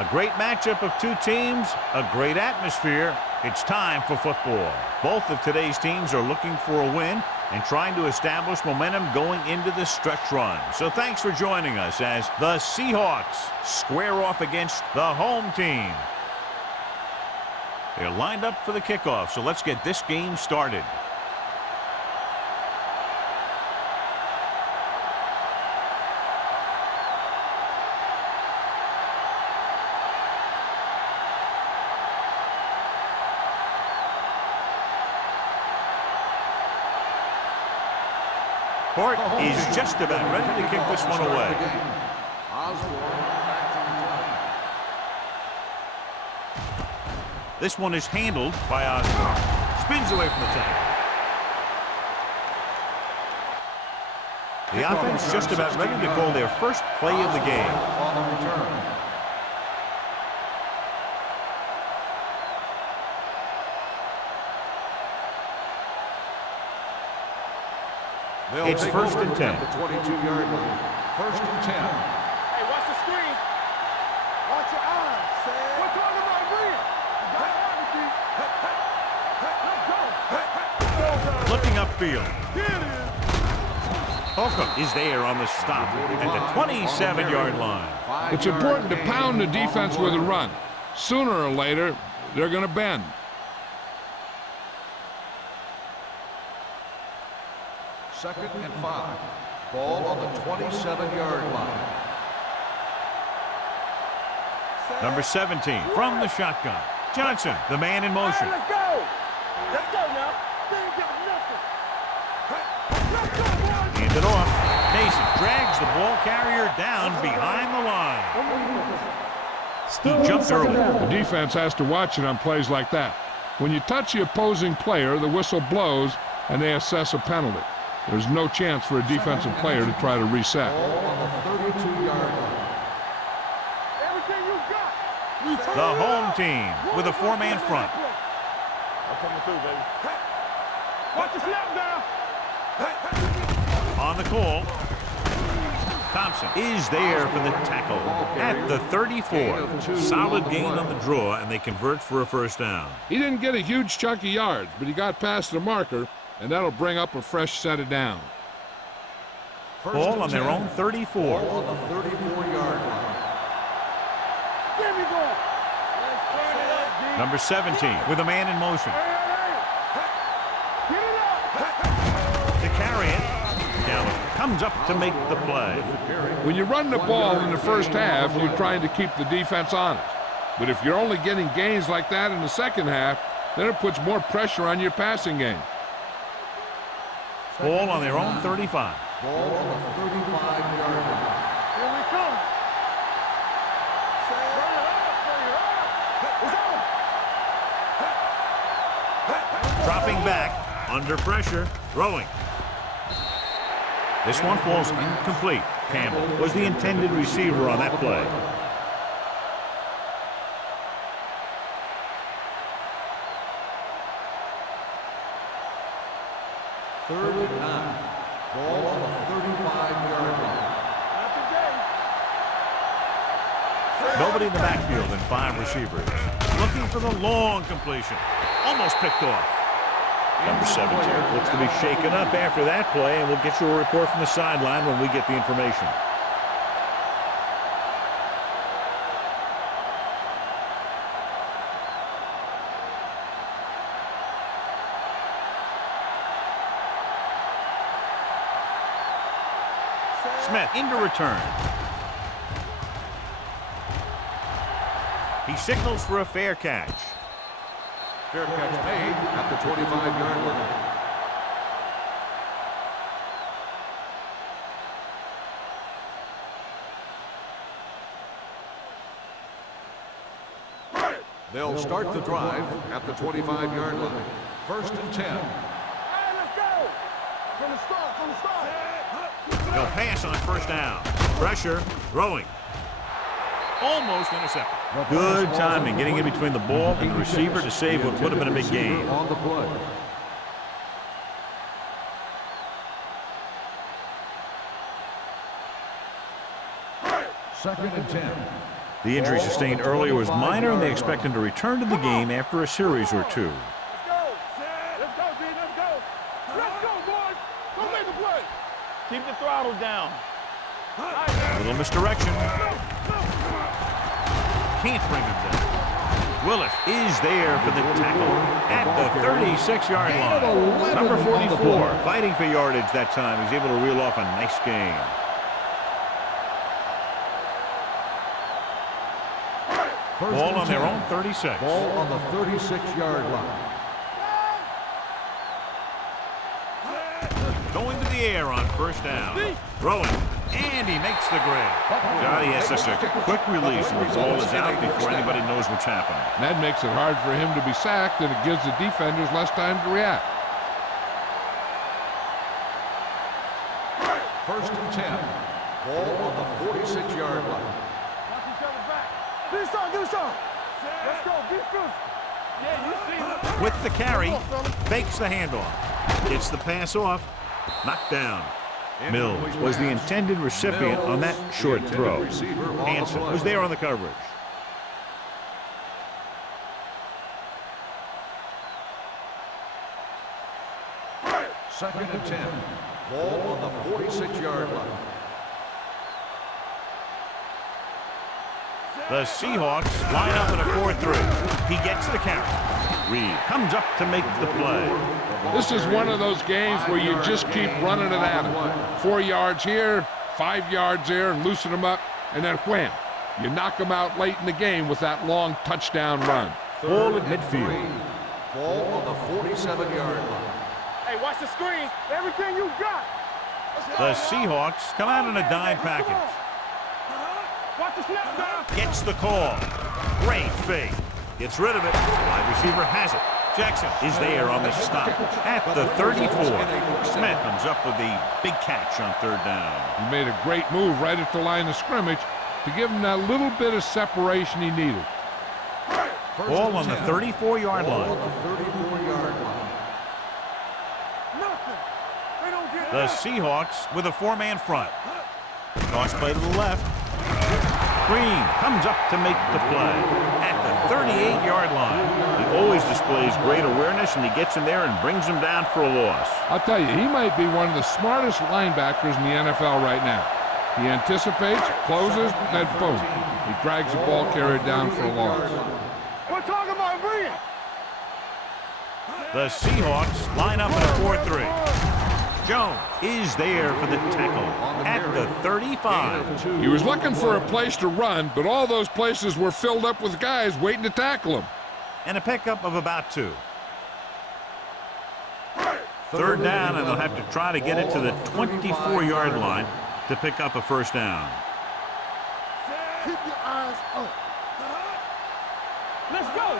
A great matchup of two teams, a great atmosphere. It's time for football. Both of today's teams are looking for a win and trying to establish momentum going into the stretch run. So thanks for joining us as the Seahawks square off against the home team. They're lined up for the kickoff, so let's get this game started. Court is just about ready to kick this one away. This one is handled by Osborne. Spins away from the tackle. The offense just about ready to call their first play of the game. It's 1st and 10. The 22-yard line. 1st and 10. Hey, watch the screen. Watch your eyes. We're talking about real. Let's go. Looking upfield. Here it is. Holcomb is there on the stop at the 27-yard line. It's important to pound the defense with a run. Sooner or later, they're going to bend. 2nd and 5. Ball on the 27-yard line. Number 17 from the shotgun. Johnson, the man in motion. Hey, let's go. Let's go now. They ain't got nothing. Let's go, boys. Hand it off. Mason drags the ball carrier down behind the line. He jumps early. The defense has to watch it on plays like that. When you touch the opposing player, the whistle blows and they assess a penalty. There's no chance for a defensive player to try to reset. Ball on the 32-yard line. Everything you got. The home team with a four-man front. I'm coming through, baby. Watch the snap now. On the call. Thompson is there for the tackle at the 34. Solid gain on the draw, and they convert for a first down. He didn't get a huge chunk of yards, but he got past the marker, and that'll bring up a fresh set of downs. Ball on their own 34. Ball on the 34-yard line. Give me ball. Let's turn it up, D. Number 17 with a man in motion. Get it up. To carry it. Gallup comes up to make the play. When you run the ball in the first half, you're trying to keep the defense honest. But if you're only getting gains like that in the second half, then it puts more pressure on your passing game. Ball on their own 35. Ball on the 35-yard line. Here we come. Bring it up. It's on. Dropping back, under pressure, throwing. This one falls incomplete. Campbell was the intended receiver on that play. Third and 9. Ball on the 35-yard line. Not today. Nobody in the backfield and 5 receivers. Looking for the long completion. Almost picked off. Number 17 looks to be shaken up after that play, and we'll get you a report from the sideline when we get the information. Smith into return. He signals for a fair catch. Fair catch made at the 25-yard line. They'll start the drive at the 25-yard line. 1st and 10. Hey, let's go. From the start. He'll pass on first down. Pressure, throwing. Almost intercepted. Good timing, getting in between the ball and the receiver to save what would have been a big gain. On the play. Second and 10. The injury sustained earlier was minor, and they expect him to return to the game after a series or two. Let's go. Let's go, D. Let's go. Let's go, boys. Go make the play. Keep the throttle down. A little misdirection. Can't bring him down. Willis is there for the tackle at the 36-yard line. Number 44, fighting for yardage that time. He's able to reel off a nice gain. Ball on their own 36. Ball on the 36-yard line. Going to the air on first down. Throwing. And he makes the grab. God, he has such a quick release, and the ball is out before anybody knows what's happening. And that makes it hard for him to be sacked, and it gives the defenders less time to react. First and 10. Ball on the 46-yard line. Watch each other back. Do something. Let's go. Be physical. Yeah, you see him. With the carry, fakes the handoff. Gets the pass off. Knocked down. Mills was the intended recipient on that short throw. Hansen was there on the coverage. Second and 10. Ball on the 46-yard line. The Seahawks line up in a 4-3. He gets the carry. Reed comes up to make the play. This is one of those games where you just keep running it at him. 4 yards here, 5 yards there, and loosen them up, and then wham. You knock them out late in the game with that long touchdown run. Ball at midfield. Ball on the 47-yard line. Hey, watch the screens. Everything you got. The Seahawks come out in a dime package. Watch the snap down. Gets the call. Great fake. Gets rid of it. Wide receiver has it. Jackson is there on the stop at the 34. Smith comes up with the big catch on third down. He made a great move right at the line of scrimmage to give him that little bit of separation he needed. Ball on the 34-yard line. The Seahawks with a 4-man front. Toss play to the left. Green comes up to make the play at the 38-yard line. He always displays great awareness, and he gets him there and brings him down for a loss. I'll tell you, he might be one of the smartest linebackers in the NFL right now. He anticipates, closes, then boom. He drags the ball carrier down for a loss. We're talking about Green. The Seahawks line up in a 4-3. Jones is there for the tackle at the 35. He was looking for a place to run, but all those places were filled up with guys waiting to tackle him. And a pickup of about 2. Third down, and they'll have to try to get it to the 24-yard line to pick up a first down. Keep your eyes up. Let's go.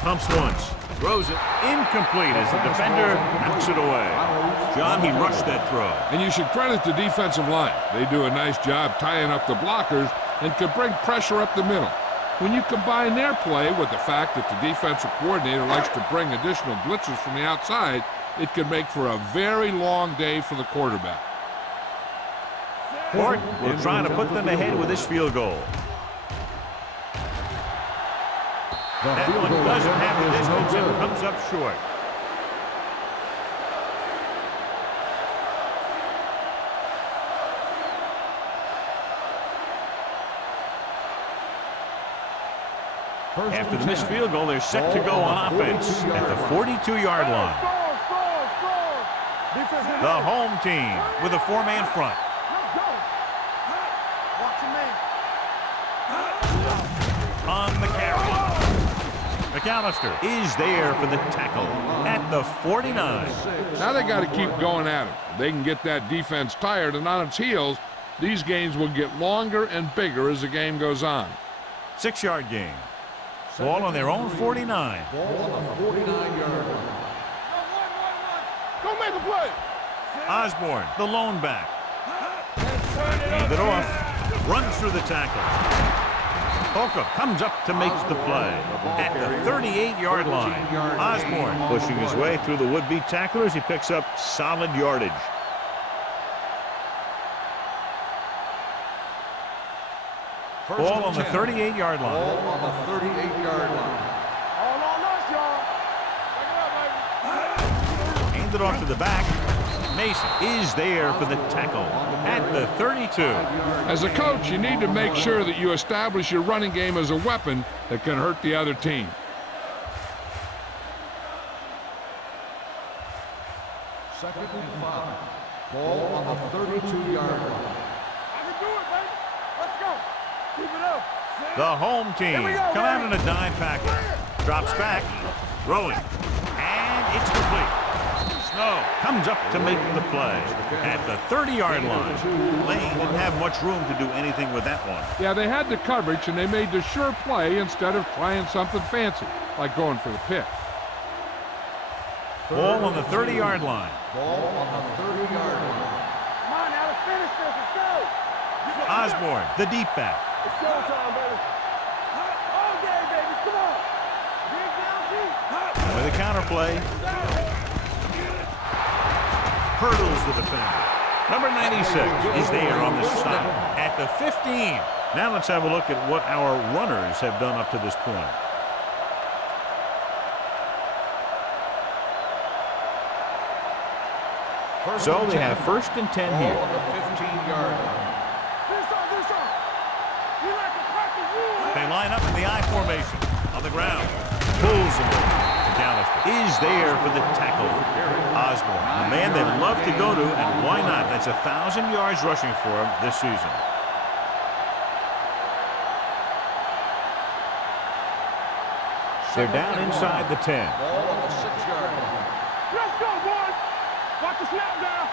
Pumps once. Throws it incomplete as the defender knocks it away. John, he rushed that throw. And you should credit the defensive line. They do a nice job tying up the blockers and can bring pressure up the middle. When you combine their play with the fact that the defensive coordinator likes to bring additional blitzes from the outside, it can make for a very long day for the quarterback. Ford will try to put them ahead with this field goal. That one doesn't have the distance and comes up short. After the missed field goal, they're set to go on offense at the 42-yard line. The home team with a 4-man front. On the carry. McAllister is there for the tackle at the 49. Now they got to keep going at it. If they can get that defense tired and on its heels, these games will get longer and bigger as the game goes on. 6-yard gain. Ball on their own 49. Ball on the 49-yard line. Go make a play. Osborne, the lone back. Hand it off. Runs through the tackle. Holcomb comes up to make the play at the 38-yard line. Osborne pushing his way through the would-be tacklers. He picks up solid yardage. Ball on the 38-yard line. Ball on the 38-yard line. All on us, y'all. Hand it off to the back. Mason is there for the tackle at the 32. As a coach, you need to make sure that you establish your running game as a weapon that can hurt the other team. Second and 5. Ball on the 32-yard line. I can do it, baby. Let's go. Keep it up. The home team come out in a dime package. Drops back, throwing, and it's complete. Snow comes up to make the play at the 30-yard line. Lane didn't have much room to do anything with that one. Yeah, they had the coverage, and they made the sure play instead of trying something fancy, like going for the pick. Ball on the 30-yard line. Ball on the 30-yard line. Come on, now let's finish this. Let's go. Osborne, the deep back. It's showtime, baby. All day, baby. Come on. Dig down deep. With a counter play. Hurdles the defender. Number 96 is there on the stop at the 15. Now let's have a look at what our runners have done up to this point. So they have 1st and 10 Ball here. on the 15-yard line. This on. You like a practice rule. They line up in the I formation on the ground. Pulls them. McAllister is there for the tackle. Osborne, a man they love to go to, and why not? That's 1,000 yards rushing for him this season. They're down inside the 10. Ball on the 6-yard line. Let's go, boys. Watch the snap down.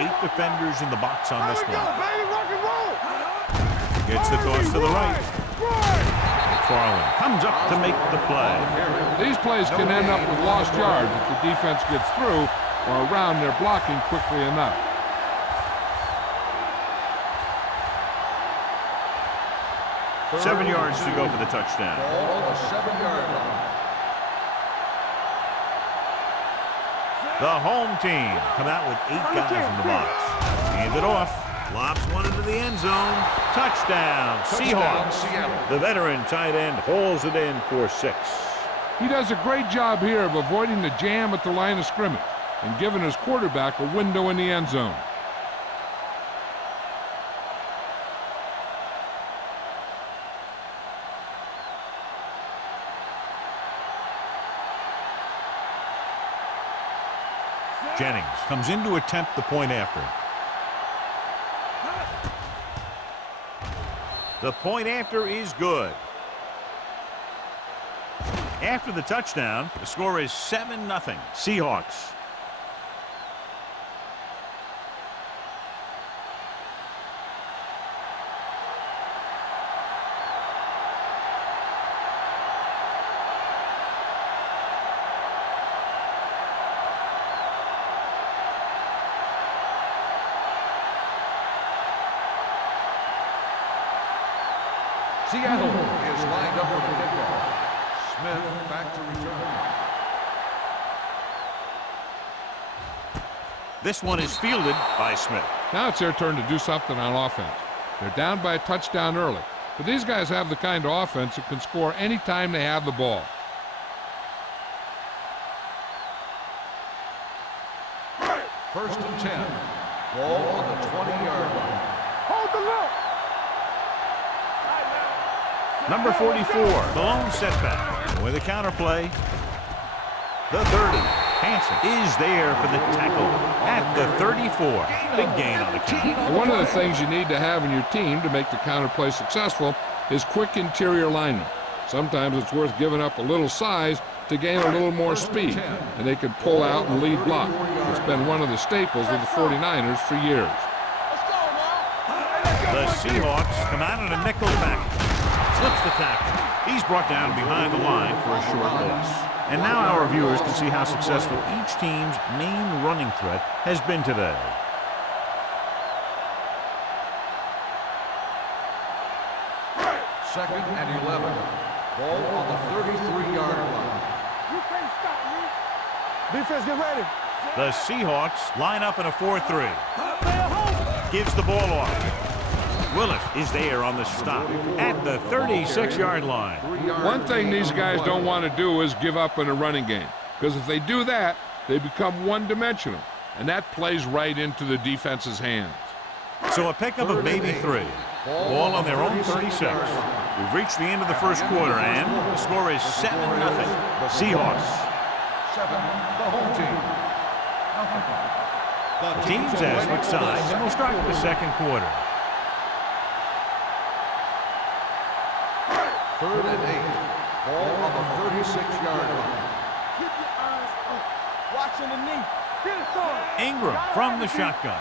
8 defenders in the box on this Here we go, one. baby. Rock and roll. Gets the toss to the right. Farland comes up to make the play. These plays can end up with lost yards if the defense gets through or around their blocking quickly enough. Third 7 and yards to 2. go for the touchdown. Ball on the 7-yard line. The home team come out with 8 guys in the box. Hand it off. Lobs one into the end zone. Touchdown, Seahawks. Seattle. The veteran tight end hauls it in for 6. He does a great job here of avoiding the jam at the line of scrimmage and giving his quarterback a window in the end zone. Jennings comes in to attempt the point after. The point after is good. After the touchdown, the score is 7-0. Seahawks. Seattle is lined up for the kickoff. Smith back to return. This one is fielded by Smith. Now it's their turn to do something on offense. They're down by a touchdown early, but these guys have the kind of offense that can score any time they have the ball. First and 10. Ball on the 20-yard line. Hold the look. Number 44, the lone setback. With a counter play. The 30. Hansen is there for the tackle at the 34. Big gain on the count. And one of the things you need to have in your team to make the counter play successful is quick interior linemen. Sometimes it's worth giving up a little size to gain a little more speed, and they can pull out and lead block. It's been one of the staples of the 49ers for years. Let's go, man. The Seahawks come out in a nickel package. Slips the tackle. He's brought down behind the line for a short loss. And now our viewers can see how successful each team's main running threat has been today. Second and 11. Ball on the 33-yard line. You can't stop me. Defense, get ready. The Seahawks line up in a 4-3. Gives the ball off. Willis is there on the stop at the 36-yard line. One thing these guys don't want to do is give up in a running game, because if they do that, they become one-dimensional, and that plays right into the defense's hands. So a pickup of maybe 3. Ball on their own 36. We've reached the end of the first quarter, and the score is 7-0. Seahawks. 7, the home team. Nothing. The teams have switched sides, and we'll start with the second quarter. 3rd and 8. Ball on the 36-yard line. Keep your eyes up. Watching the knee. Get it started. Ingram from the shotgun.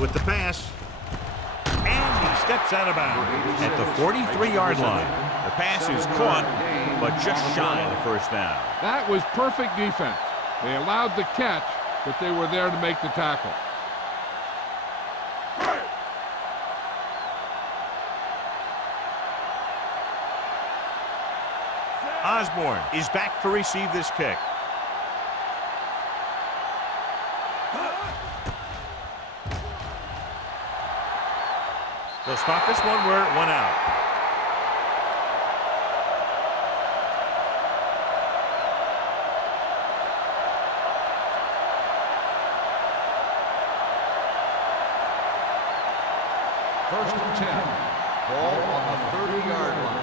With the pass. And he steps out of bounds at the 43-yard line. The pass is caught, but just shy of the first down. That was perfect defense. They allowed the catch, but they were there to make the tackle. Osborne is back to receive this kick. They'll spot this one where it went out. First and 10. Ball on the 30-yard line.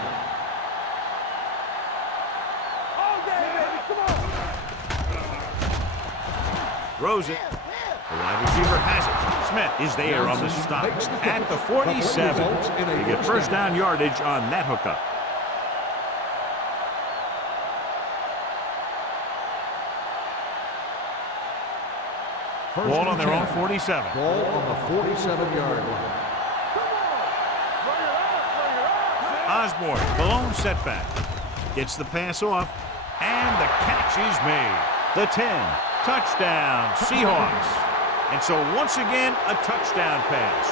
Throws it. The wide receiver has it. Smith is there on the stop at the 47. They get first down yardage on that hookup. Ball on their own 47. Ball on the 47-yard line. Osborne, the lone setback. Gets the pass off, and the catch is made. The 10. Touchdown, Seahawks. And so once again, a touchdown pass.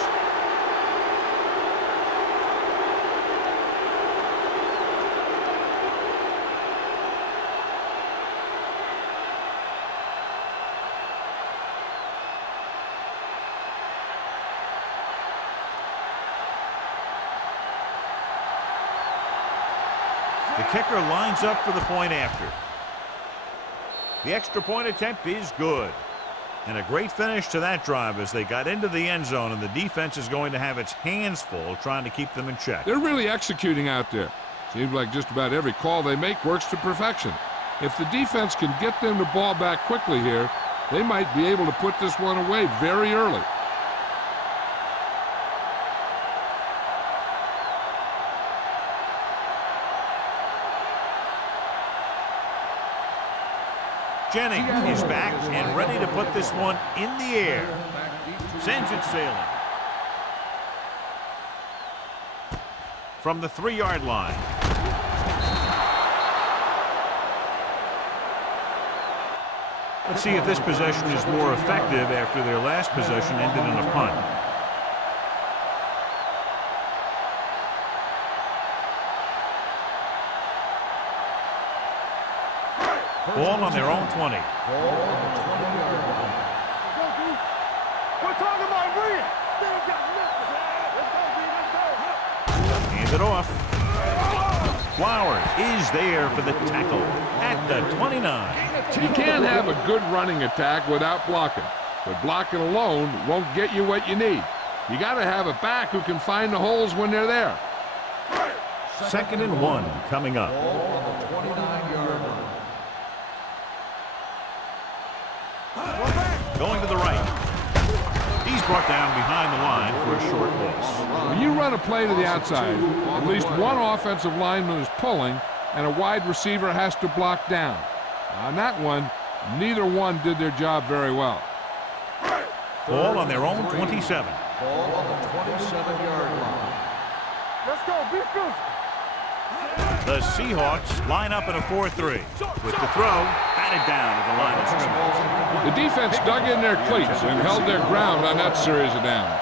The kicker lines up for the point after. The extra point attempt is good. And a great finish to that drive as they got into the end zone, and the defense is going to have its hands full trying to keep them in check. They're really executing out there. Seems like just about every call they make works to perfection. If the defense can get them the ball back quickly here, they might be able to put this one away very early. Jennings is back and ready to put this one in the air. Sends it sailing. From the 3-yard line. Let's see if this possession is more effective after their last possession ended in a punt. Ball on their own 20. Ball on the 20-yard line. We're talking about Rhea. Hand it off. Flowers is there for the tackle at the 29. You can't have a good running attack without blocking, but blocking alone won't get you what you need. You got to have a back who can find the holes when they're there. 2nd and 1 coming up. Ball on the 29-yard line. Going to the right. He's brought down behind the line for a short loss. When you run a play to the outside, at least one offensive lineman is pulling, and a wide receiver has to block down. On that one, neither one did their job very well. Ball on their own 27. Ball on the 27-yard line. Let's go. Be physical. The Seahawks line up in a 4-3. With the throw, batted down at the line of scrimmage. The defense dug in their cleats and held their ground on that series of downs.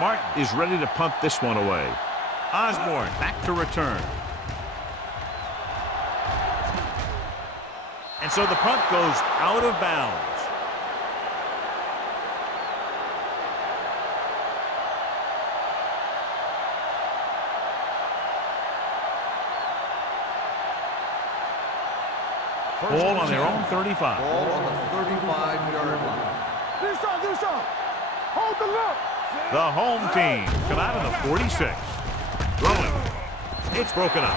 Martin is ready to punt this one away. Osborne back to return. And so the punt goes out of bounds. Ball on their own 35. Ball on the 35-yard line. Do something. Hold the look. The home team come out of the 46. Throwing. It's broken up.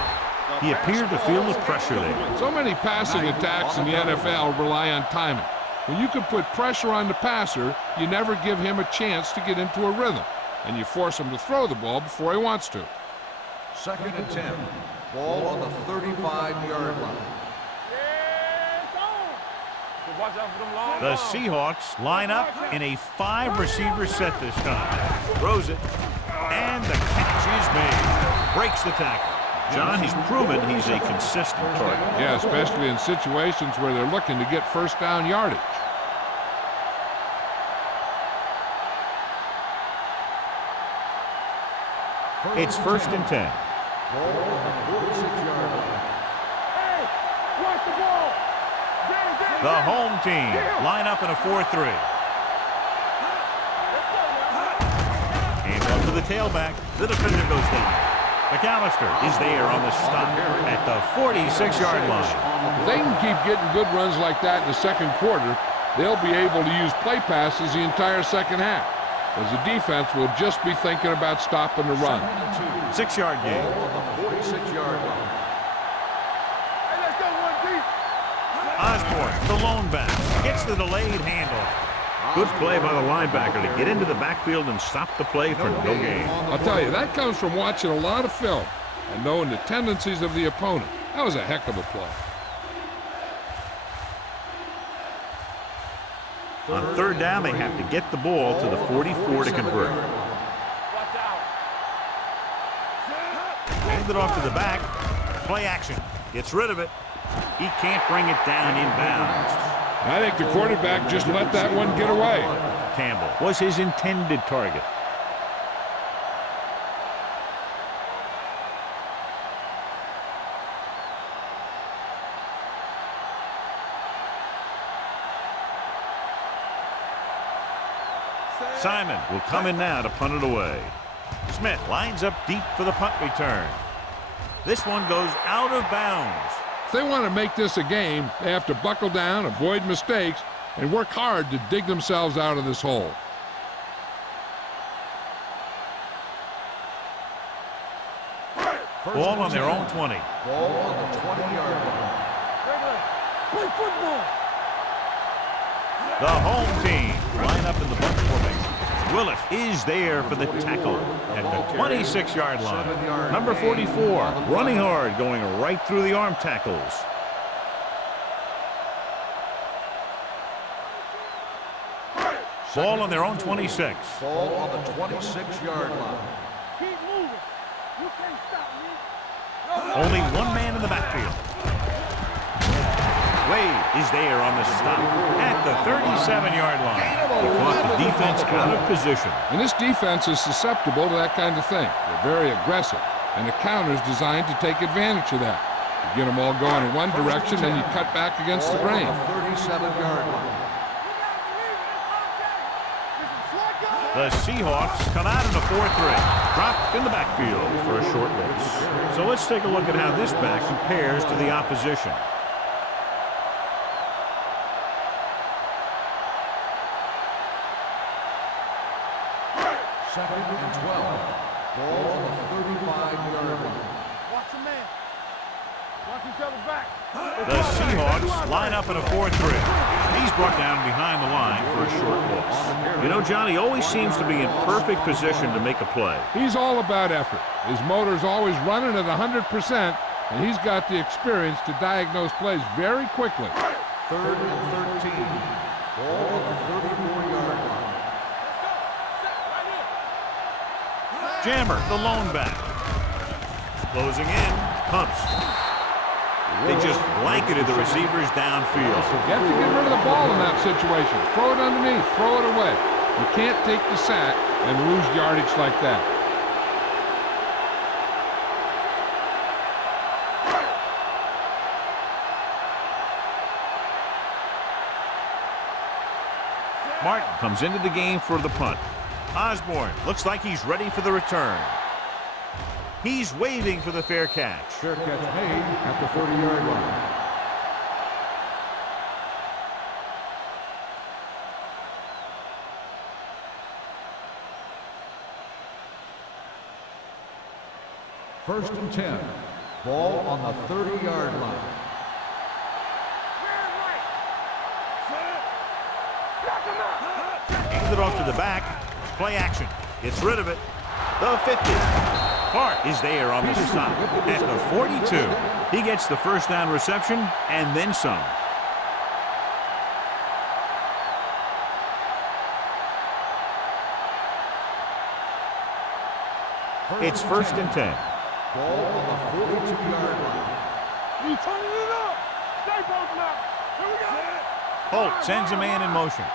He appeared to feel the pressure there. So many passing attacks in the NFL rely on timing. When you can put pressure on the passer, you never give him a chance to get into a rhythm, and you force him to throw the ball before he wants to. 2nd and 10. Ball on the 35-yard line. The Seahawks line up in a 5-receiver set this time. Throws it, and the catch is made. Breaks the tackle. John, he's proven he's a consistent target. Yeah, especially in situations where they're looking to get first down yardage. It's 1st and 10. Ball on the 46-yard line. Hey, watch the ball. The home team line up in a 4-3. And up to the tailback. The defender goes down. McAllister is there on the stop at the 46-yard line. If they can keep getting good runs like that in the second quarter, they'll be able to use play passes the entire second half, as the defense will just be thinking about stopping the run. 6-yard gain. Ball on the 46-yard line. Hey, let's go, 1 deep. Osborne, the lone back, gets the delayed handoff. Good play by the linebacker to get into the backfield and stop the play for no gain. I'll tell you, that comes from watching a lot of film and knowing the tendencies of the opponent. That was a heck of a play. On 3rd down, they have to get the ball to the 44 to convert. Hand it off to the back. Play action. Gets rid of it. He can't bring it down inbounds. I think the quarterback just let that one get away. Campbell was his intended target. Simon will come in now to punt it away. Smith lines up deep for the punt return. This one goes out of bounds. If they want to make this a game, they have to buckle down, avoid mistakes, and work hard to dig themselves out of this hole. Ball on their own 20. Ball on the 20-yard line. Play football. The home team line up in the bunt formation. Willis is there for the tackle at the 26-yard line. Number 44, running hard, going right through the arm tackles. Ball on their own 26. Ball on the 26-yard line. Keep moving. You can't stop me. Only one man in the backfield. Wade is there on the stop at the 37-yard line. He caught the defense out of position. And this defense is susceptible to that kind of thing. They're very aggressive, and the counter's designed to take advantage of that. You get them all going in one direction, then you cut back against the grain. Ball on the 37-yard line. The Seahawks come out in a 4-3. Dropped in the backfield for a short loss. So let's take a look at how this back compares to the opposition. Second and 12. Ball on the 35-yard line. Watch the man. Watch each other back. The Seahawks line up in a 4-3. He's brought down behind the line for a short loss. You know, John, he always seems to be in perfect position to make a play. He's all about effort. His motor's always running at 100%, and he's got the experience to diagnose plays very quickly. 3rd and 13. Ball on the 34-yard line. Jammer, the lone back. Closing in, pumps. They just blanketed the receivers downfield. You have to get rid of the ball in that situation. Throw it underneath, throw it away. You can't take the sack and lose yardage like that. Martin comes into the game for the punt. Osborne looks like he's ready for the return. He's waving for the fair catch. Fair catch made at the 30-yard line. First and 10. Ball on the 30-yard line. Hands it off to the back. Play action. Gets rid of it. The 50. Clark is there on the stop. At the 42. He gets the first down reception and then some. It's first and 10. Ball on the 42-yard line. You turning it up. Stay both now. Here we go. Holt sends a man in motion.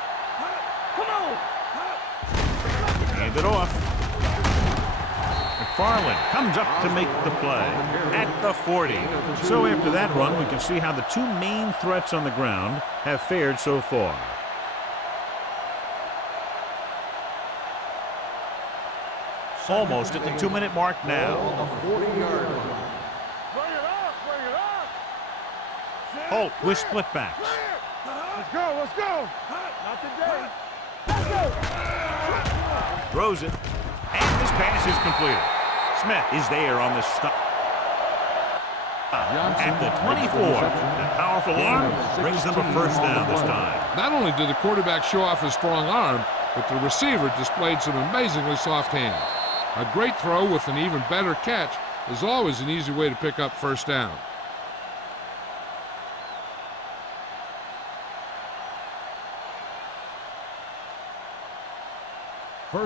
Come on. Hand it off. McFarland comes up to make the play at the 40. So after that run, we can see how the two main threats on the ground have fared so far. Almost at the 2-minute mark now. On the 40-yard line. Bring it up. Bring it up. Holt with split backs. Let's go. Let's go. Not today. Let's go. Throws it. And this pass is completed. Smith is there on the stop. At the 24. That powerful arm brings them a first down this time. Not only did the quarterback show off his strong arm, but the receiver displayed some amazingly soft hands. A great throw with an even better catch is always an easy way to pick up first down.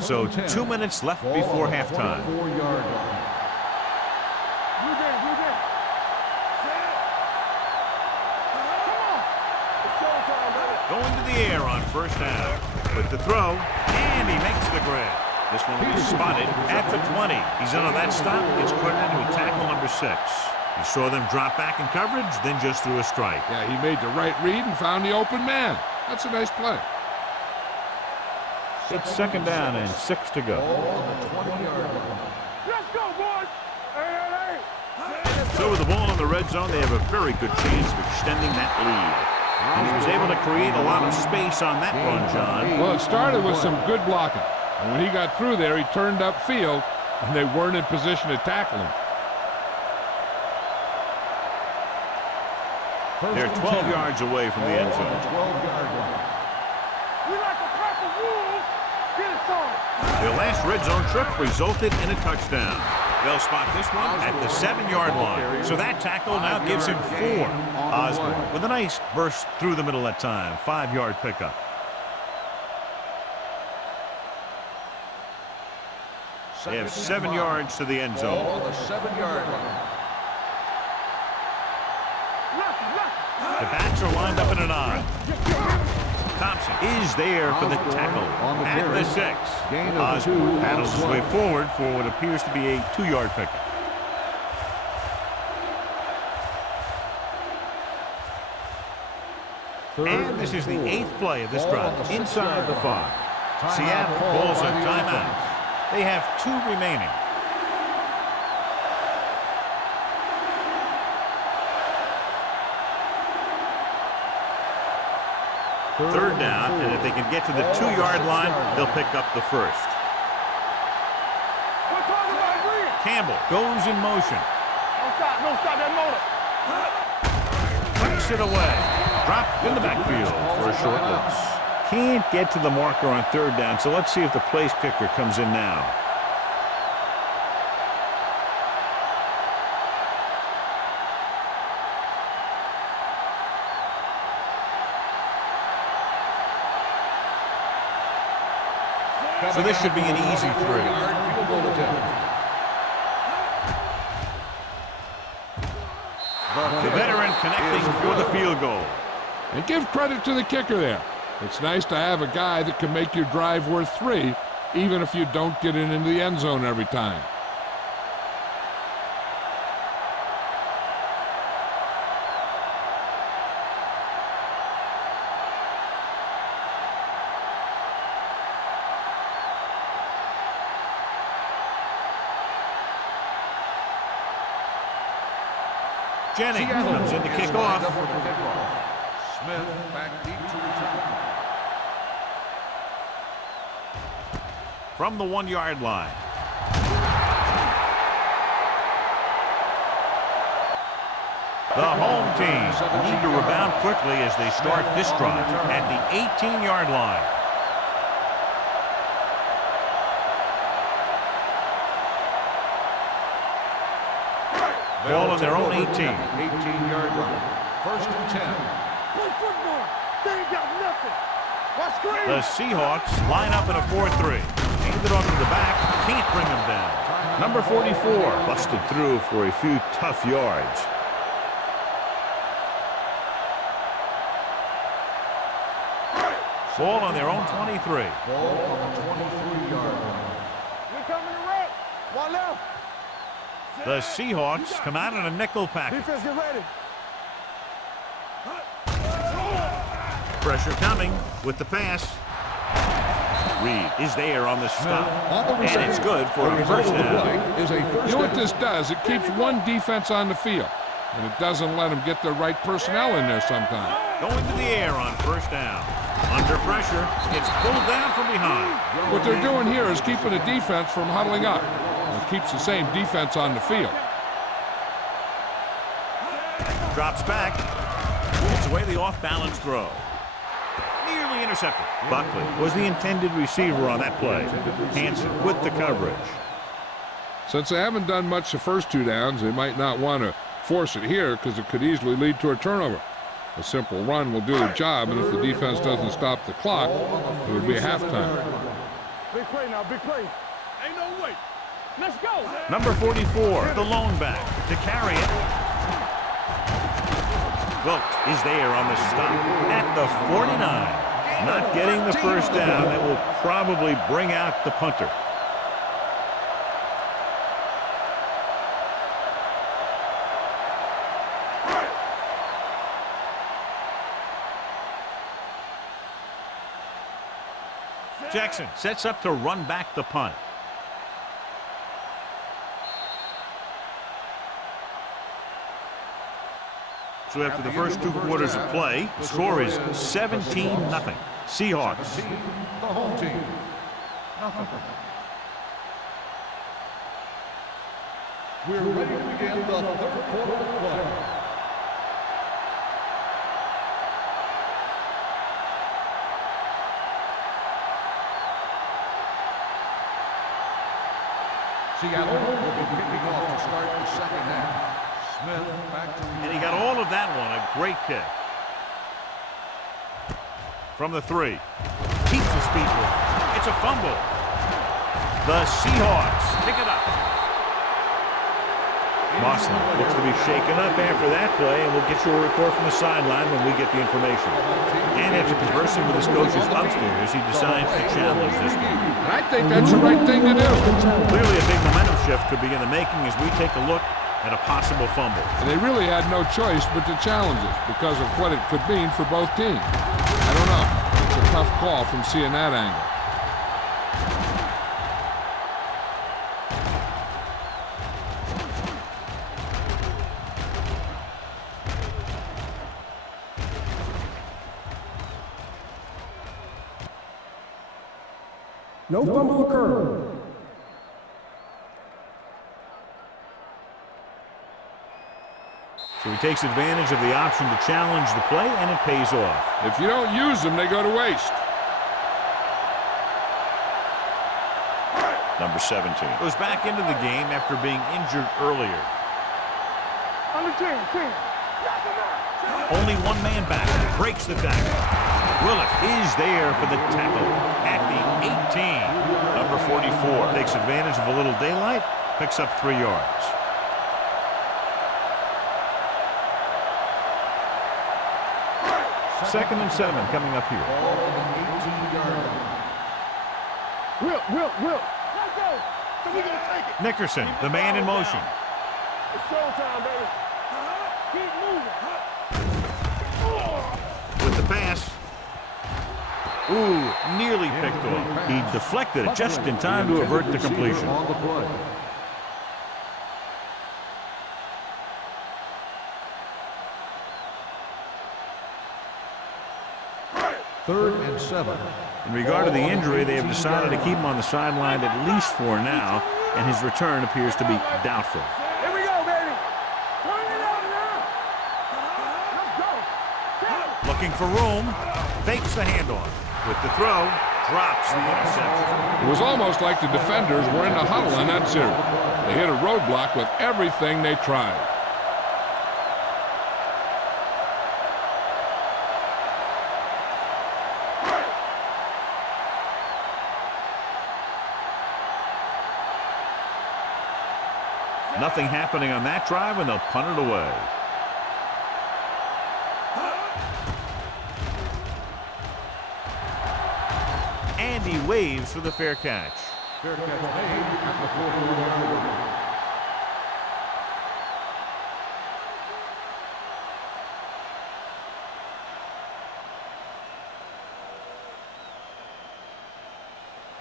So 2 minutes left before halftime. 4-yard line. You there. You there. Come on. It's showtime, baby. Going to the air on first down. With the throw. And he makes the grab. This one will be spotted at the 20. He's in on that stop. Gets credited with tackle number 6. He saw them drop back in coverage, then just threw a strike. Yeah, he made the right read and found the open man. That's a nice play. It's second down and 6 to go. Ball on the 20-yard line. Let's go, boys. Hey. So with the ball in the red zone, they have a very good chance of extending that lead. And he was able to create a lot of space on that run, John. Well, it started with some good blocking. And when he got through there, he turned upfield, and they weren't in position to tackle him. They're 12 yards away from the end zone. 12-yard line. We like a pack of wolves. Get it started. Their last red zone trip resulted in a touchdown. They'll spot this one at the 7-yard line. So that tackle now gives him 4. Osborne with a nice burst through the middle that time. 5-yard pickup. They have 7 yards to the end Ball zone. on the 7-yard line. The backs are lined up in an I. Thompson is there for the tackle at the 6. Osborne paddles his way forward for what appears to be a 2-yard pickup. And this is the 8th play of this drive inside the 5. Seattle calls a timeout. They have 2 remaining. Third down, and if they can get to the 2-yard line, they'll pick up the first. Campbell goes in motion. Don't stop that motor. Puts it away. Dropped in the backfield for a short loss. Can't get to the marker on third down, so let's see if the place kicker comes in now. So this should be an easy 3. Field goal attempt. The veteran connecting for the field goal. And give credit to the kicker there. It's nice to have a guy that can make your drive worth 3, even if you don't get it into the end zone every time. Jennings comes in to kick off. Smith back deep to return. From the 1-yard line. The home team need to rebound quickly as they start this drive at the 18-yard line. Ball on their own 18. 18-yard line. 1st and 10. Play football. They ain't got nothing. Watch screen. The Seahawks line up in a 4-3. Hand it off to the back. Can't bring them down. Number 44 busted through for a few tough yards. Ball on their own 23. Ball on the 23-yard line. We coming to wreck. One left. The Seahawks come out in a nickel package. Defense, get ready. Pressure coming with the pass. Reed is there on the stop. And it's good for a first down. You know what this does? It keeps one defense on the field, and it doesn't let them get the right personnel in there sometimes. Going to the air on first down. Under pressure, it's pulled down from behind. What they're doing here is keeping the defense from huddling up. It keeps the same defense on the field. Drops back. Gets away the off-balance throw. Nearly intercepted. Buckley was the intended receiver on that play. Hansen with the coverage. Since they haven't done much the first 2 downs, they might not want to force it here because it could easily lead to a turnover. A simple run will do the job, and if the defense doesn't stop the clock, it would be a halftime. Big play now, big play. Ain't no way. Let's go. Number 44, the lone back, to carry it. Wilk is there on the stop at the 49. Not getting the first down. That will probably bring out the punter. Jackson sets up to run back the punt. So after the first 2 quarters of play, the score is 17-0. Seahawks. The home team. Nothing. We're ready to begin the 3rd quarter of play. Seattle will be kicking off to start the 2nd half. Smith back to And he got all of that one. A great kick. From the 3. Keeps his feet moving. It's a fumble. The Seahawks pick it up. Mosley looks to be shaken up after that play, and we'll get you a report from the sideline when we get the information. And after conversing with his coaches upstairs, he decides to challenge this one. I think that's the right thing to do. Clearly a big momentum shift could be in the making as we take a look at a possible fumble. And they really had no choice but to challenge it because of what it could mean for both teams. I don't know. It's a tough call from seeing that angle. No fumble occurred. So he takes advantage of the option to challenge the play, and it pays off. If you don't use them, they go to waste. Number 17 goes back into the game after being injured earlier. On the team. Only one man back. Breaks the tackle. Willett is there for the tackle at the 18. Number 44 takes advantage of a little daylight, picks up 3 yards. 2nd and 7 coming up here. Ball on the 18-yard line. Will. Let's go. So we're going to take it. Nickerson, the man in motion. It's showtime, baby. Keep moving. With the pass. Ooh, nearly picked off. He deflected it just in time to avert the completion. On the play. Third and 7. In regard to the injury, they have decided to keep him on the sideline at least for now, and his return appears to be doubtful. Here we go, baby. Turn it out now. Let's go. Looking for room, fakes the handoff. With the throw, drops the interception. It was almost like the defenders were in the huddle in that series. They hit a roadblock with everything they tried. Nothing happening on that drive, and they'll punt it away. And he waves for the fair catch. Fair catch made at the 41-yard line.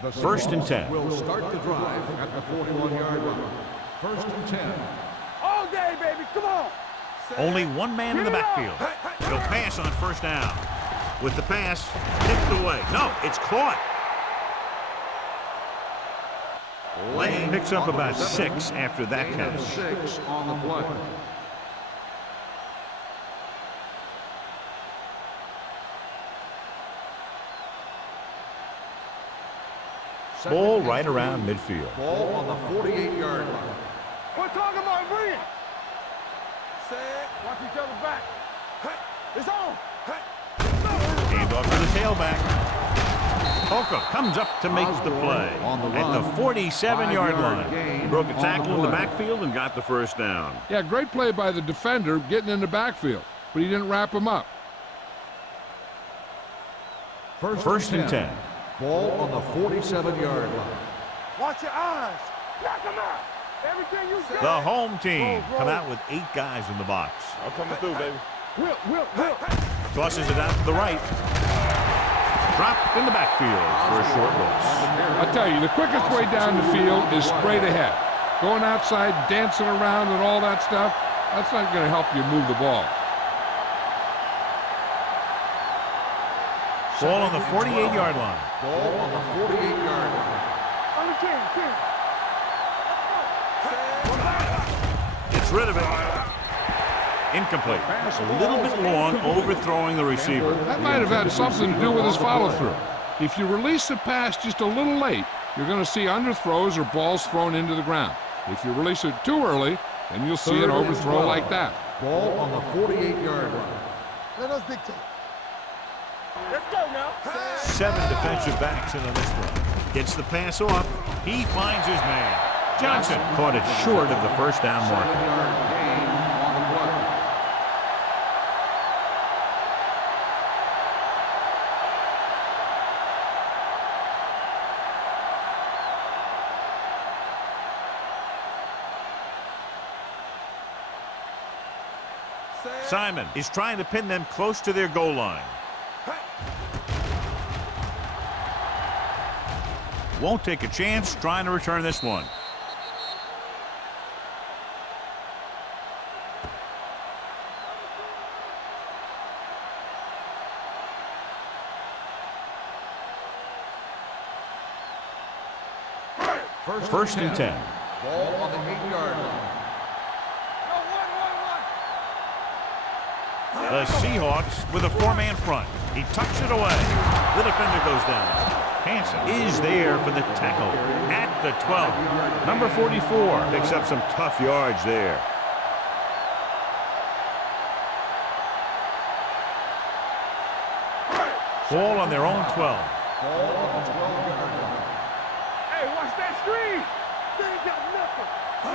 The 1st and 10. will start the drive at the 41-yard line. 1st and 10. All day, baby. Come on. Only one man in the backfield. He'll pass on 1st down. With the pass, tipped away. No, it's caught. Lane picks up about 6 after that Gain catch. of 6 on the play. Ball right around midfield. Ball on the 48-yard line. We're talking about bring it. Watch each other back. It's on. Hand off to the tailback. Polka comes up to make the play at the 47-yard line. He broke a tackle in the backfield and got the 1st down. Yeah, great play by the defender getting in the backfield, but he didn't wrap him up. 1st and 10. Ball on the 47-yard line. Watch your eyes. Knock him out. Everything you got. The home team come out with 8 guys in the box. I'm coming through, baby. Will. Tosses it out to the right. Dropped in the backfield for a short loss. I tell you, the quickest way down the field is straight ahead. Going outside, dancing around and all that stuff, that's not going to help you move the ball. Ball on the 48-yard line. Ball on the 48-yard line. On the team. Gets rid of it. Incomplete. A little bit long, overthrowing the receiver. That might have had something to do with his follow-through. If you release the pass just a little late, you're going to see underthrows or balls thrown into the ground. If you release it too early, then you'll see an overthrow like that. Ball on the 48-yard line. Let us dictate. Let's go now. 7 defensive backs in on this one. Gets the pass off. He finds his man. Johnson caught it short of the 1st down marker. 7-yard gain on the play. Simon is trying to pin them close to their goal line. Won't take a chance trying to return this one. First and 10. Ball on the 8-yard line. The Seahawks with a 4-man front. He tucks it away. The defender goes down. Hansen is there for the tackle at the 12. Number 44 picks up some tough yards there. Ball on their own 12. Ball on the 12-yard line. Hey, watch that screen. They ain't got nothing.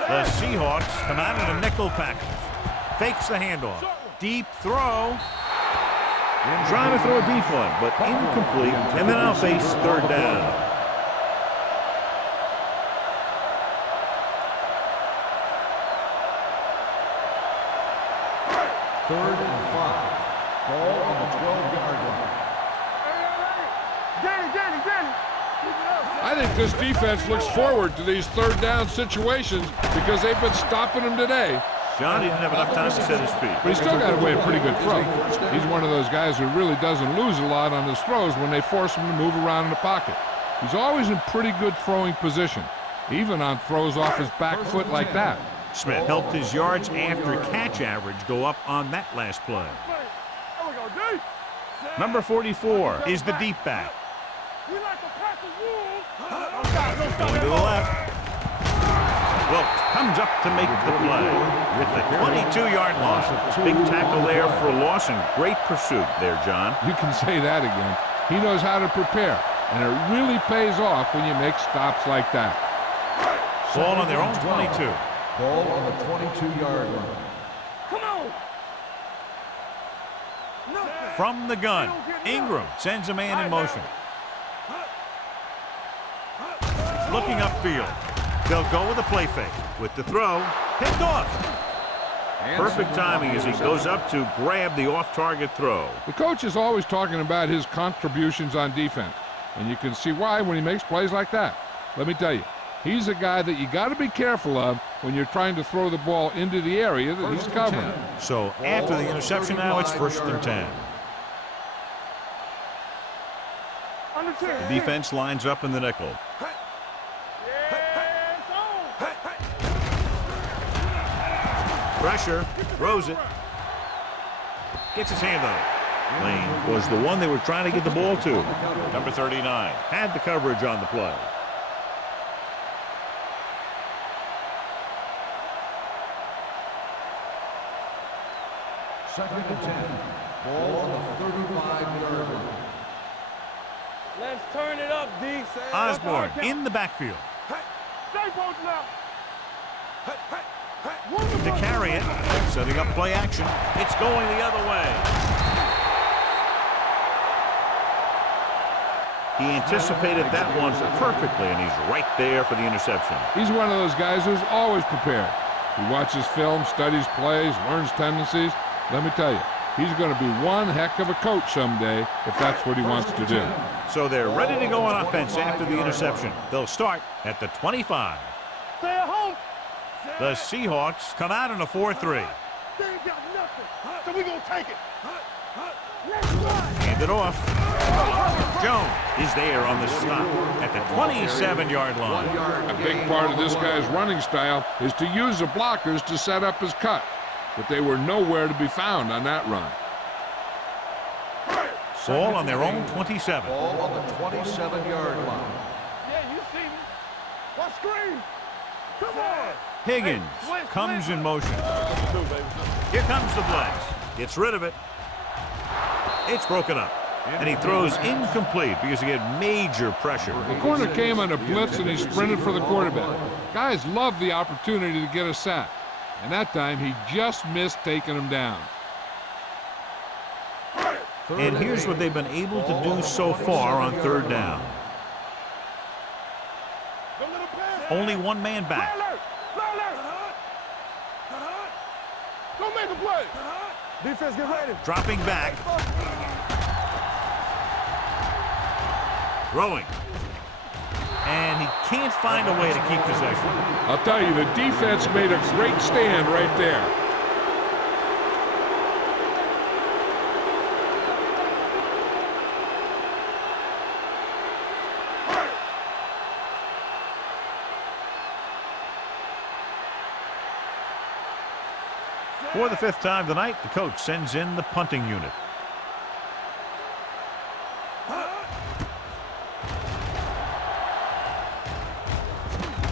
The Seahawks come out in a nickel package. Fakes the handoff. Deep throw. Trying to throw a deep one, but incomplete, and then I'll face third down. Third and 5. Ball on the 12-yard line. I think this defense looks forward to these third down situations because they've been stopping them today. John didn't have enough time to set his feet. But he's still got away a pretty good throw. He's one of those guys who really doesn't lose a lot on his throws when they force him to move around in the pocket. He's always in pretty good throwing position, even on throws off his back foot like that. Smith helped his yards after catch average go up on that last play. Number 44 is the deep back. Going to the left. Wilkes comes up to make the play at the 22-yard line. Big tackle there for a loss and great pursuit there, John. You can say that again. He knows how to prepare, and it really pays off when you make stops like that. Ball on their own 22. Ball on the 22-yard line. Come on. From the gun, Ingram sends a man in motion. Looking upfield. They'll go with a play fake. With the throw, picked off. Perfect timing as he goes up to grab the off-target throw. The coach is always talking about his contributions on defense, and you can see why when he makes plays like that. Let me tell you, he's a guy that you got to be careful of when you're trying to throw the ball into the area that he's covering. So after the interception now, it's 1st and 10. The defense lines up in the nickel. Pressure, throws it. Gets his hand on it. Lane was the one they were trying to get the ball to. Number 39 had the coverage on the play. Second and 10. Ball on the 35-yard line. Let's turn it up, D. Osborne in the backfield. Stay both now. To carry it, setting up play action. It's going the other way. He anticipated that one perfectly, and he's right there for the interception. He's one of those guys who's always prepared. He watches film, studies plays, learns tendencies. Let me tell you, he's going to be one heck of a coach someday if that's what he wants to do. So they're ready to go on offense after the interception. They'll start at the 25. Stay at home. The Seahawks come out in a 4-3. They ain't got nothing, so we gonna take it. Let's run. Hand it off. Jones is there on the stop at the 27-yard line. A big part of this guy's running style is to use the blockers to set up his cut, but they were nowhere to be found on that run. Ball on their own 27. Ball on the 27-yard line. Yeah, you see me. What screen? Come on. Higgins comes in motion. Here comes the blitz. Gets rid of it. It's broken up. And he throws incomplete because he had major pressure. The corner came on a blitz and he sprinted for the quarterback. Guys love the opportunity to get a sack. And that time he just missed taking him down. And here's what they've been able to do so far on third down. Only one man back. Don't make a play. Defense, get ready. Dropping back. Throwing. And he can't find a way to keep possession. I'll tell you, the defense made a great stand right there. For the 5th time tonight, the coach sends in the punting unit.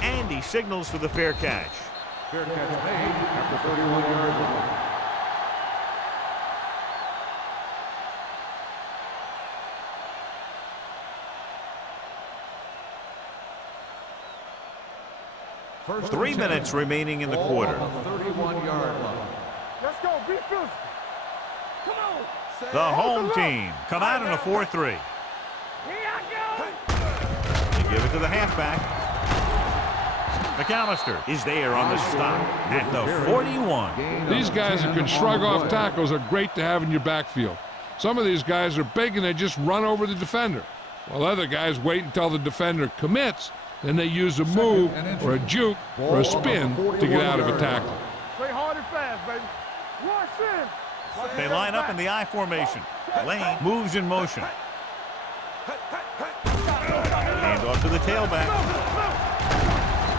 And he signals for the fair catch. Fair catch made at the 31-yard line. First 3 minutes remaining in the quarter. Ball on the 31-yard line. Let's go. Be physical. Come on. The home team come out in a 4-3. They give it to the halfback. McAllister is there on the stop at the 41. These guys that can shrug off tackles are great to have in your backfield. Some of these guys are big and they just run over the defender, while other guys wait until the defender commits, then they use a move or a juke or a spin to get out of a tackle. Play hard and fast, baby. Rush in. They line up in the I formation. Lane moves in motion. Hand off to the tailback.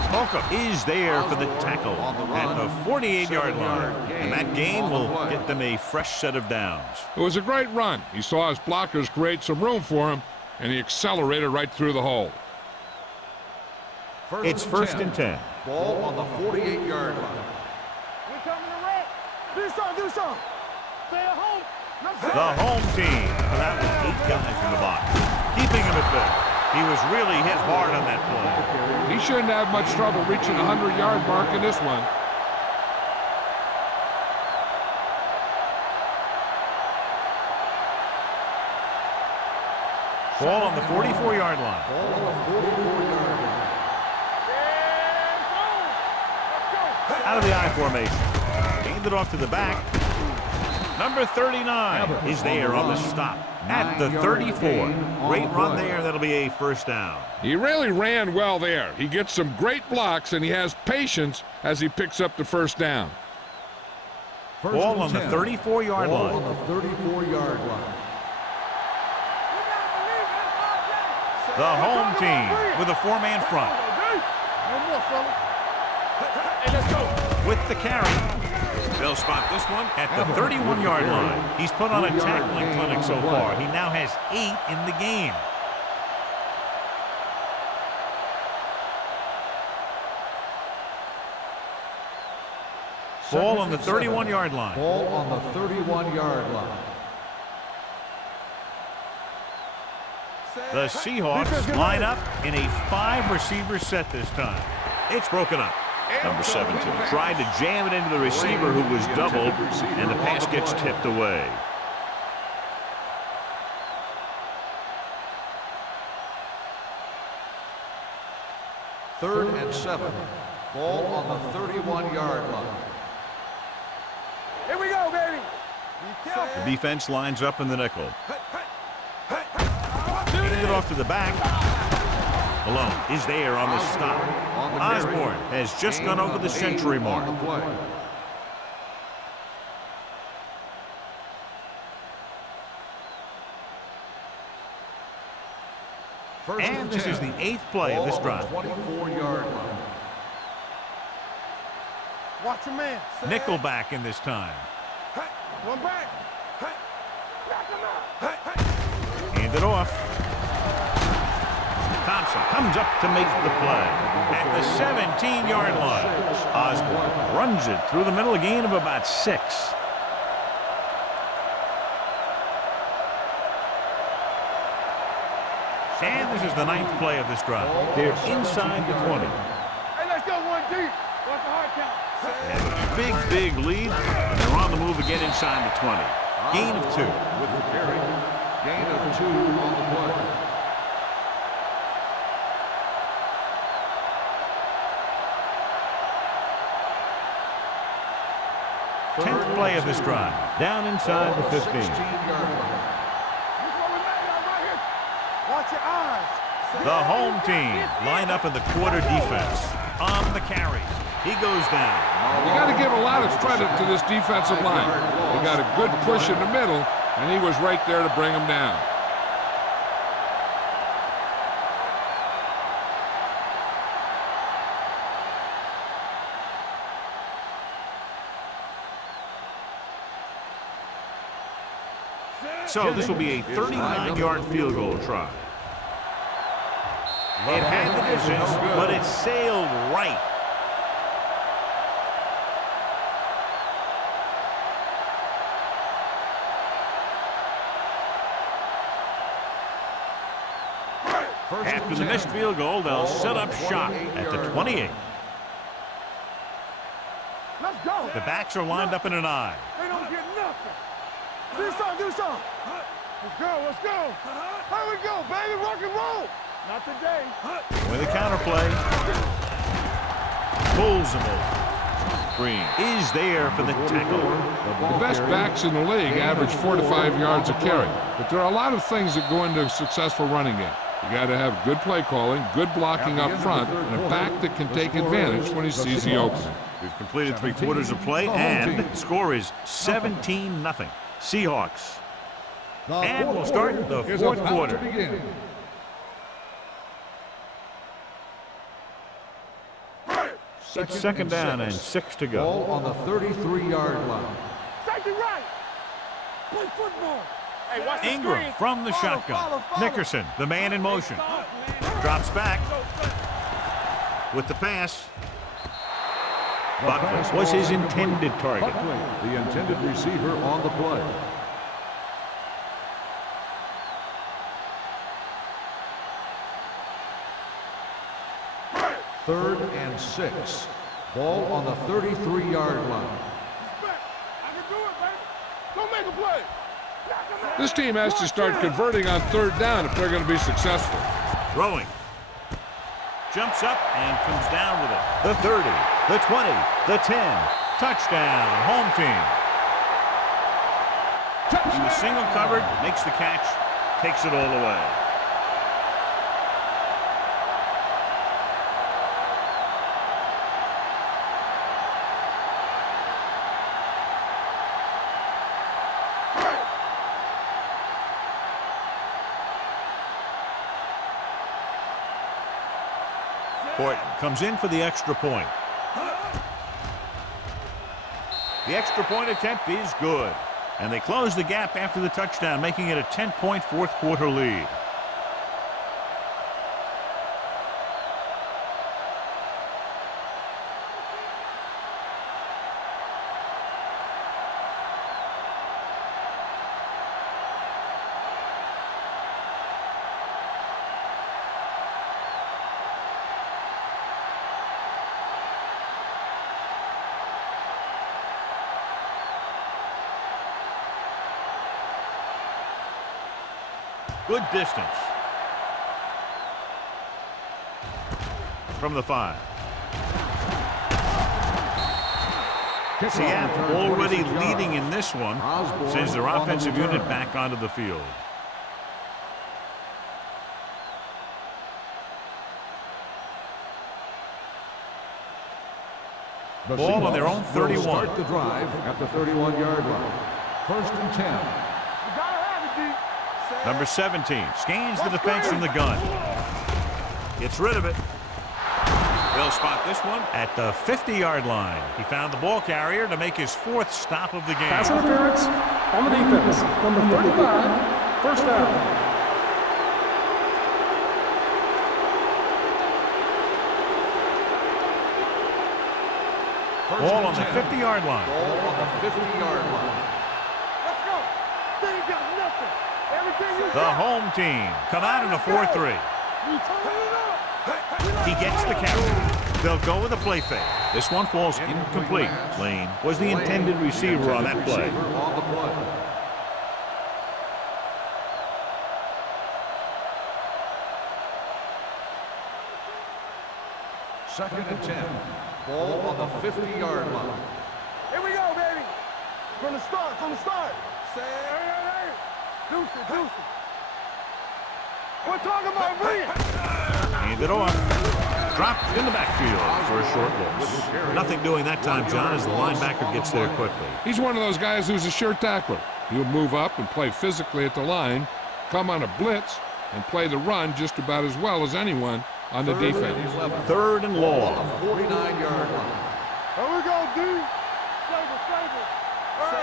Holcomb is there for the tackle at the 48-yard line. And that gain will get them a fresh set of downs. It was a great run. He saw his blockers create some room for him, and he accelerated right through the hole. It's first and 10. Ball on the 48-yard line. We're coming to red. Do something. Stay at home. The home team come out with 8 guys in the box, keeping him at bay. He was really hit hard on that play. He shouldn't have much trouble reaching the 100-yard mark in this one. Ball on the 44-yard line. Ball on the 44-yard line. Out of the I formation. Gained it off to the back. Number 39 is there on the stop at the 34. Great run there. That'll be a first down. He really ran well there. He gets some great blocks, and he has patience as he picks up the first down. Ball on the 34-yard Ball line. on the 34-yard line. The home team with a 4-man front. No more, fella. Hey, let's go. With the carry. They'll spot this one at the 31-yard line. He's put on a tackling clinic so far. He now has 8 in the game. Ball on the 31-yard line. Ball on the 31-yard line. The Seahawks line up in a 5-receiver set this time. It's broken up. Number 17 tried to jam it into the receiver who was doubled, and the pass gets tipped away. Third and 7. Ball on the 31-yard line. Here we go, baby. The defense lines up in the nickel. Getting it off to the back. Malone is there on the stop. Osborne has just gone over the century mark. And this is the 8th play of this drive. 24-yard line. Watch your man. Nickelback in this time. One back. Back him up. Hand it off. Thompson comes up to make the play at the 17-yard line. Osborne runs it through the middle, a gain of about 6. And this is the 9th play of this drive. They're inside the 20. Hey, let's go one deep. Watch the hard count. They have a big lead, and they're on the move again inside the 20. Gain of 2. With the carry. Gain of 2 on the play. 10th play of this drive. Down inside the 15. 16-yard line. Watch your eyes. The home team line up in the quarter defense. On the carry. He goes down. You got to give a lot of credit to this defensive line. They got a good push in the middle, and he was right there to bring him down. So this will be a 39-yard field goal try. It had the distance, but it sailed right. After the missed field goal, they'll set up shop at the 28. Let's go. The backs are lined up in an I. They don't get nothing. Do something. Let's go. Here we go, baby. Rock and roll. Not today. With a counterplay. Pulls him over. Green is there for the tackle. The best backs in the league average 4 to 5 yards a carry. But there are a lot of things that go into a successful running game. You got to have good play calling, good blocking up front, and a back that can take advantage when he sees the opening. We've completed 3 quarters of play, and the score is 17-0. Seahawks. And we'll start the 4th quarter. It's 2nd down and 6 to go. Ball on the 33-yard line. Safety right. Play football. Hey, watch the Ingram screen. from the Follow. shotgun. Nickerson, the man in motion. Drops back with the pass. Buckley was his intended target. Buckley, the intended receiver on the play. Third and 6. Ball on the 33-yard line. I can do it, baby. Go make a play. This team has to start converting on 3rd down if they're going to be successful. Throwing. Jumps up and comes down with it. The 30, the 20, the 10. Touchdown, home team. He was single covered, makes the catch, takes it all the way. Horton comes in for the extra point. The extra point attempt is good. And they close the gap after the touchdown, making it a 10-point 4th quarter lead. Good distance. From the 5. Seattle already leading in this one. Sends their offensive unit back onto the field. Ball on their own 31. Start the drive at the 31-yard line. 1st and 10. You gotta have it, D. Number 17 scans the defense from the gun. Gets rid of it. They'll spot this one at the 50-yard line. He found the ball carrier to make his 4th stop of the game. Pass interference on the defense. Number 35, 1st down. Ball on the 50-yard line. Ball on the 50-yard line. Let's go. They ain't got nothing. Everything you The got. home team come out in a 4-3. You turn it up. He gets the carry. They'll go with a play fake. This one falls incomplete. Lane was the intended receiver on that play. On the play. Second and 10. Ball on the 50-yard line. Here we go, baby. From the start. Hey. Deuce it. We're talking about Reed. Hand it off. Dropped in the backfield for a short loss. Nothing doing that time, John, as the linebacker gets there quickly. He's one of those guys who's a sure tackler. He'll move up and play physically at the line, come on a blitz, and play the run just about as well as anyone on the defense. 3rd and long. On the 49-yard line. Here we go, D. Flavor.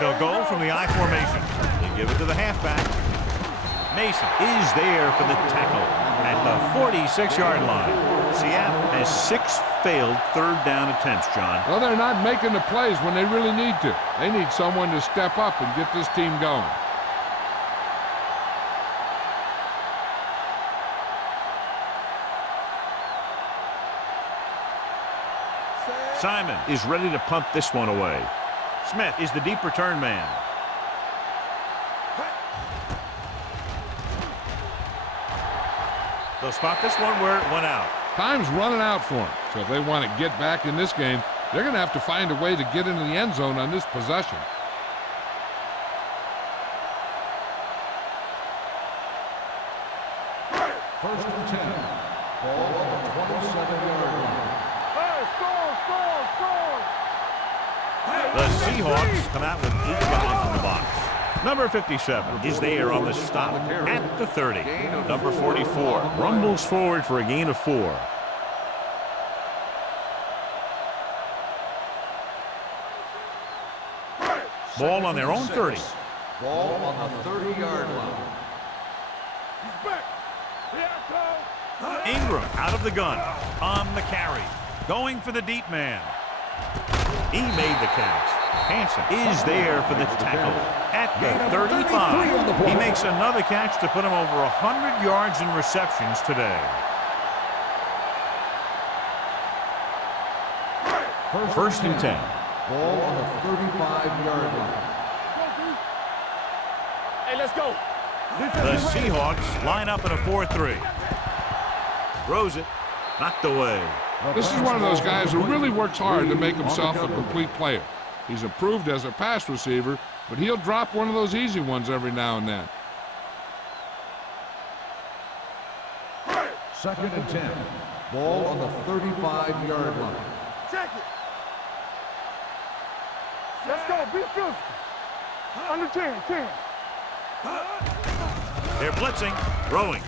They'll go from the I formation. They give it to the halfback. Mason is there for the tackle at the 46-yard line. Seattle has 6 failed 3rd down attempts, John. Well, they're not making the plays when they really need to. They need someone to step up and get this team going. Simon is ready to punt this one away. Smith is the deep return man. They'll spot this one where it went out. Time's running out for them, so if they want to get back in this game, they're going to have to find a way to get into the end zone on this possession. First and 10. Ball on the 27-yard line. Hey, score! The Seahawks come out with 8 guys in the box. Number 57 is there on the stop at the 30. Number 44 rumbles forward for a gain of 4. Ball on their own 30. Ball on the 30-yard line. He's back. Here I come. Ingram out of the gun on the carry. Going for the deep man. He made the catch. Hansen is there for the tackle at the 35. He makes another catch to put him over 100 yards in receptions today. First and 10. Ball on the 35-yard line. Hey, let's go. The Seahawks line up in a 4-3. Throws it. Knocked away. This is one of those guys who really works hard to make himself a complete player. He's improved as a pass receiver, but he'll drop one of those easy ones every now and then. Second and 10. Ball on the 35-yard line. Check it. Let's go. Be physical. Under 10. They're blitzing. Throwing.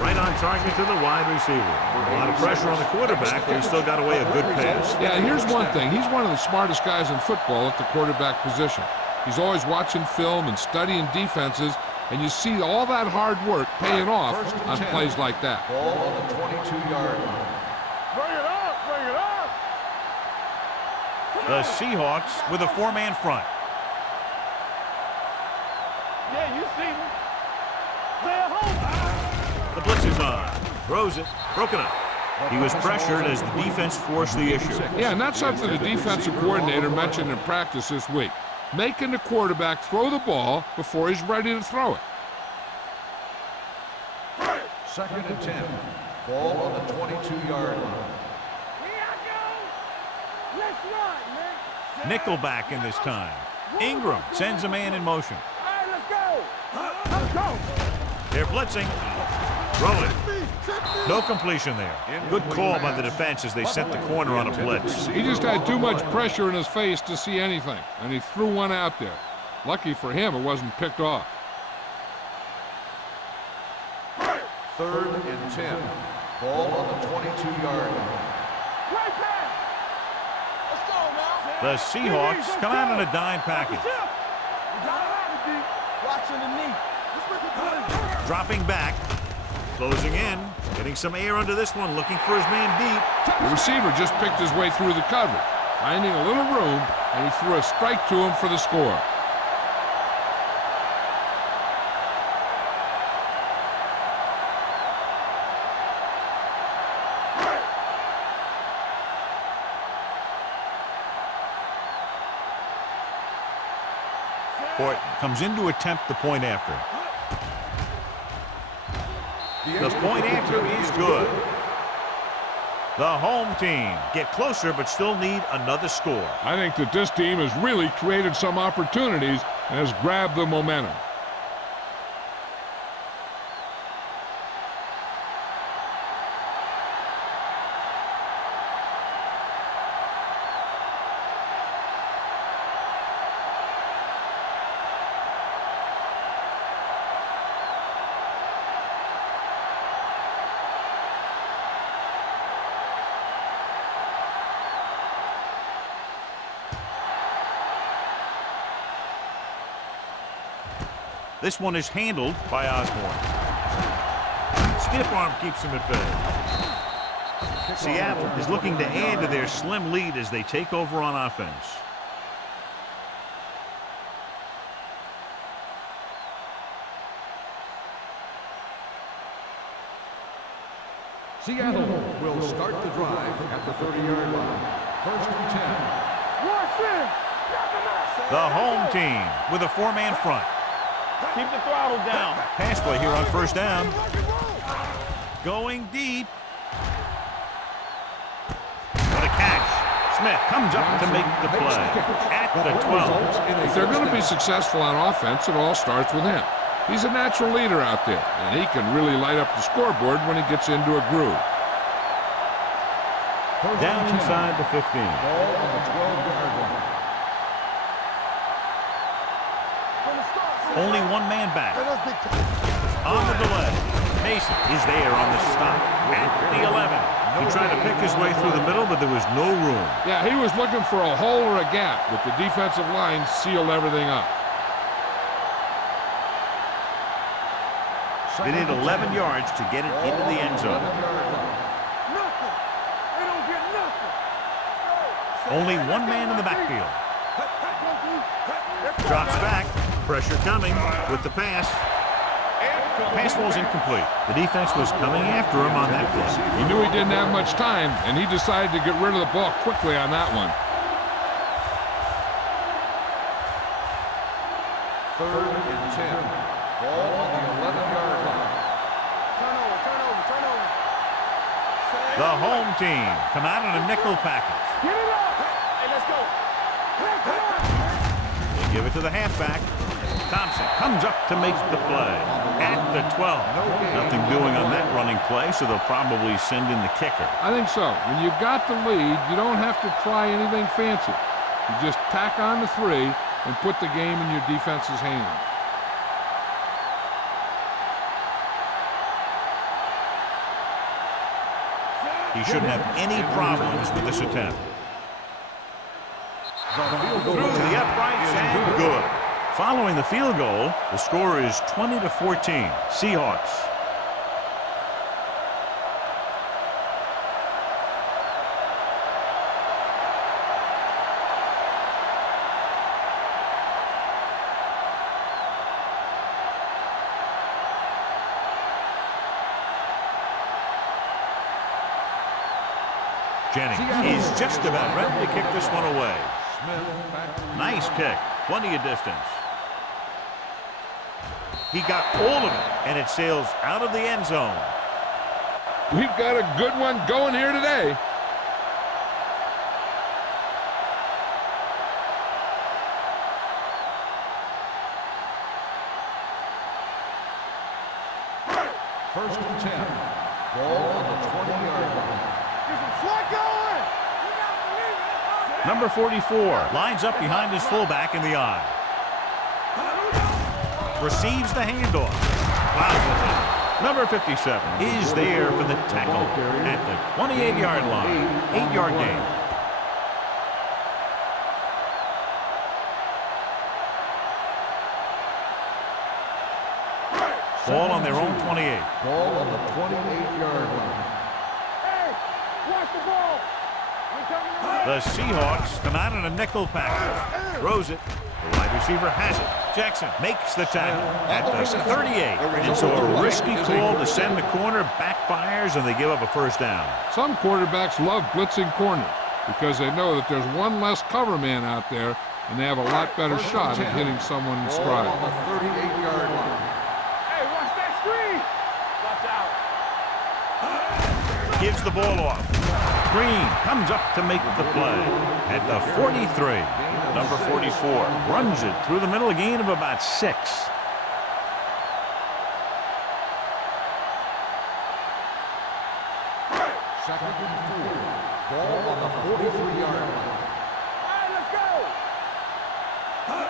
Right on target to the wide receiver. A lot of pressure on the quarterback, but he still got away a good pass. Yeah, here's one thing. He's one of the smartest guys in football at the quarterback position. He's always watching film and studying defenses, and you see all that hard work paying off on plays like that. Ball on the 22-yard line. Bring it up. The Seahawks with a 4-man front. Yeah, you see me. Stay at home. The blitz is on. Throws it. Broken up. He was pressured as the defense forced the issue. Yeah, and that's something the defensive coordinator mentioned in practice this week. Making the quarterback throw the ball before he's ready to throw it. Second and 10. Ball on the 22-yard line. Here I go. Let's run, man. Nickelback in this time. Ingram sends a man in motion. All right, let's go. Let's go. They're blitzing. Throwing. No completion there. Good call by the defense as they sent the corner on a blitz. He just had too much pressure in his face to see anything, and he threw one out there. Lucky for him, it wasn't picked off. Third and 10. Ball on the 22-yard line. Right pass. Let's go now. The Seahawks come out in a dime package. Watching the knee. Dropping back. Closing in. Getting some air under this one. Looking for his man deep. The receiver just picked his way through the cover, finding a little room, and he threw a strike to him for the score. Horton comes in to attempt the point after. The point after is good. The home team get closer but still need another score. I think that this team has really created some opportunities and has grabbed the momentum. This one is handled by Osborne. Stiff arm keeps him at bay. Seattle is looking to add to their slim lead as they take over on offense. Seattle will start the drive at the 30-yard line. First and 10. Rush in. The home team with a 4-man front. Keep the throttle down. Pass play here on first down. Going deep. What a catch. Smith comes up to make the play at the 12. If they're going to be successful on offense, it all starts with him. He's a natural leader out there, and he can really light up the scoreboard when he gets into a groove. Down inside the 15. Ball on the 12-yard line. Only one man back. On the delay. Mason is there on the stop at the 11. He tried to pick his way through the middle, but there was no room. Yeah, he was looking for a hole or a gap, but the defensive line sealed everything up. They need 11 yards to get it into the end zone. Nothing. They don't get nothing. Only one man in the backfield. Drops back. Pressure coming with the pass. Pass was incomplete. The defense was coming after him on that play. He knew he didn't have much time, and he decided to get rid of the ball quickly on that one. 3rd and 10. Ball on the 11-yard line. Turnover. The home team come out in a nickel package. Get it up. Hey, let's go. They give it to the halfback. Thompson comes up to make the play at the 12. Nothing doing on that running play, so they'll probably send in the kicker. I think so. When you've got the lead, you don't have to try anything fancy. You just tack on the 3 and put the game in your defense's hands. He shouldn't have any problems with this attempt. Through the uprights and good. Following the field goal, the score is 20-14. Seahawks. Jennings is just about ready to kick this one away. Nice kick. Plenty of distance. He got all of it, and it sails out of the end zone. We've got a good one going here today. First and 10. Ball on the 20-yard line. Number 44 lines up behind his fullback in the I. Receives the handoff. Plows it in. Number 57 is there for the tackle at the 28-yard line. 8-yard gain. Ball on their own 28. Ball on the 28-yard line. Hey, watch the ball. The Seahawks come out in a nickel package. Throws it. The wide receiver has it. Jackson makes the tackle at the 38. And so a risky call to send the corner backfires, and they give up a first down. Some quarterbacks love blitzing corners because they know that there's one less cover man out there, and they have a lot better shot at hitting someone in stride. Ball on the 38-yard line. Hey, watch that screen. Watch out. Gives the ball off. Green comes up to make the play at the 43. Number 44 runs it through the middle, a gain of about 6. Second and 4. Ball on the 43-yard line. All right, let's go.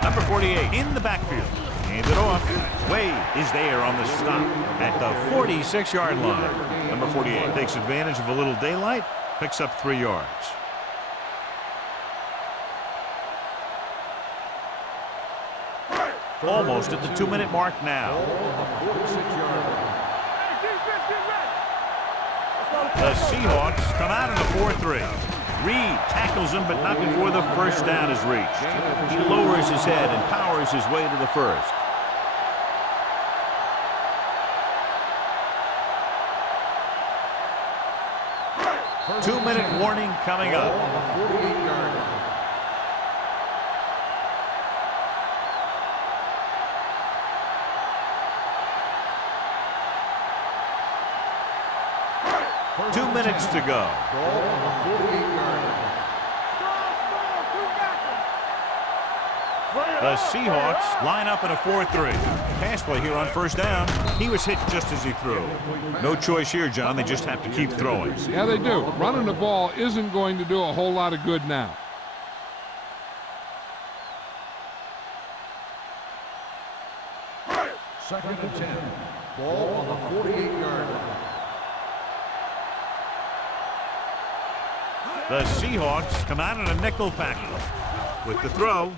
Number 48 in the backfield. Hand it off. Wade is there on the stop at the 46-yard line. Number 48 takes advantage of a little daylight. Picks up 3 yards. Almost at the 2-minute mark now. The Seahawks come out in the 4-3. Reed tackles him, but not before the first down is reached. He lowers his head and powers his way to the first. Two-minute warning coming up. On the 48-yard line. 2 minutes to go. Ball on the 48-yard line. The Seahawks line up in a 4-3. Pass play here on first down. He was hit just as he threw. No choice here, John. They just have to keep throwing. Yeah, they do. Running the ball isn't going to do a whole lot of good now. Second and 10. Ball on the 48-yard line. The Seahawks come out in a nickel package. With the throw.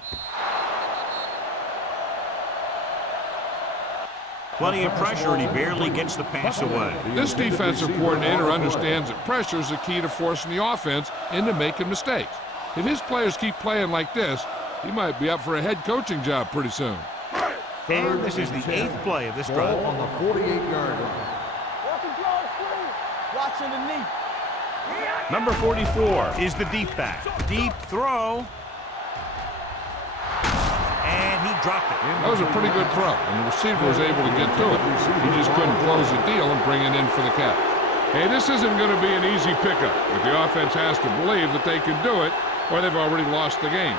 Plenty of pressure, and he barely gets the pass away. This defensive coordinator understands that pressure is the key to forcing the offense into making mistakes. If his players keep playing like this, he might be up for a head coaching job pretty soon. And this is the 8th play of this drive. Ball on the 48-yard line. Watching the knee. Number 44 is the deep back. Deep throw. And he dropped it. That was a pretty good throw, and the receiver was able to get to it. He just couldn't close the deal and bring it in for the catch. Hey, this isn't going to be an easy pickup, but the offense has to believe that they can do it, or they've already lost the game.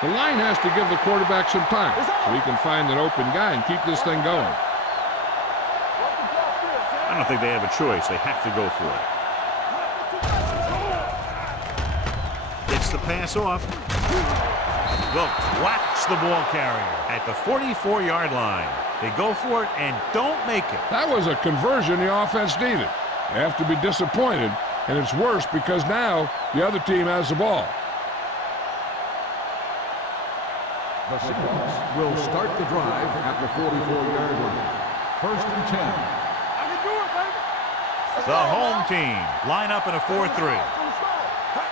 The line has to give the quarterback some time so he can find an open guy and keep this thing going. I don't think they have a choice. They have to go for it. Gets the pass off. Wilkes whacks the ball carrier at the 44-yard line. They go for it and don't make it. That was a conversion the offense needed. They have to be disappointed, and it's worse because now the other team has the ball. The Seahawks will start the drive at the 44-yard line. First and 10. I can do it, baby. The home team line up in a 4-3.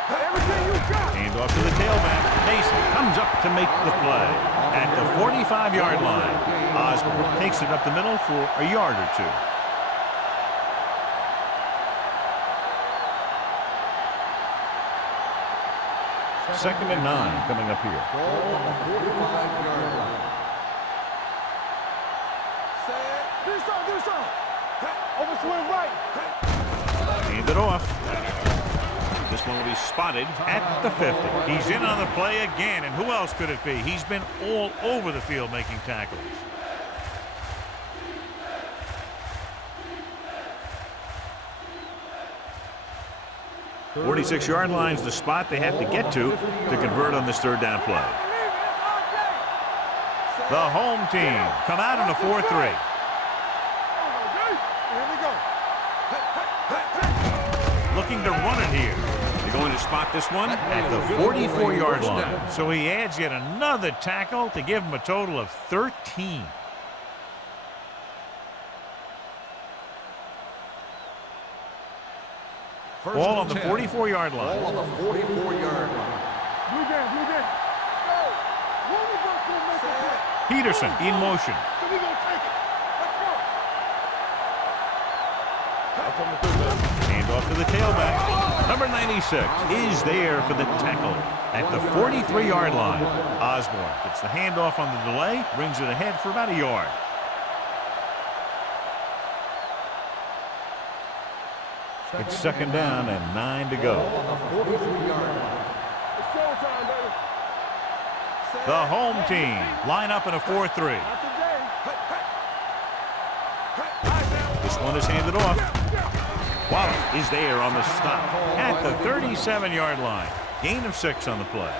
Everything you got. Hand off to the tailback. Mason comes up to make the play. At the 45-yard line, Osborne takes it up the middle for a yard or two. Second and 9 coming up here. Ball on the 45-yard line. Do something. Over swing right. Hand it off. This one will be spotted at the 50. He's in on the play again, and who else could it be? He's been all over the field making tackles. The 46-yard line is the spot they have to get to convert on this third down play. The home team come out in a 4-3. Looking to run it here. They're going to spot this one at the 44-yard line. So he adds yet another tackle to give him a total of 13. Ball on the 44-yard line. Ball on the 44-yard line. Blue game. Peterson in motion. So we gonna take it. Let's go. Hand off to the tailback. Number 96 is there for the tackle at the 43-yard line. Osborne gets the handoff on the delay, brings it ahead for about a yard. It's second down and 9 to go. On the 43-yard line. It's showtime, baby. The home team line up in a 4-3. Not today. This one is handed off. Wallace is there on the stop at the 37-yard line. Gain of 6 on the play.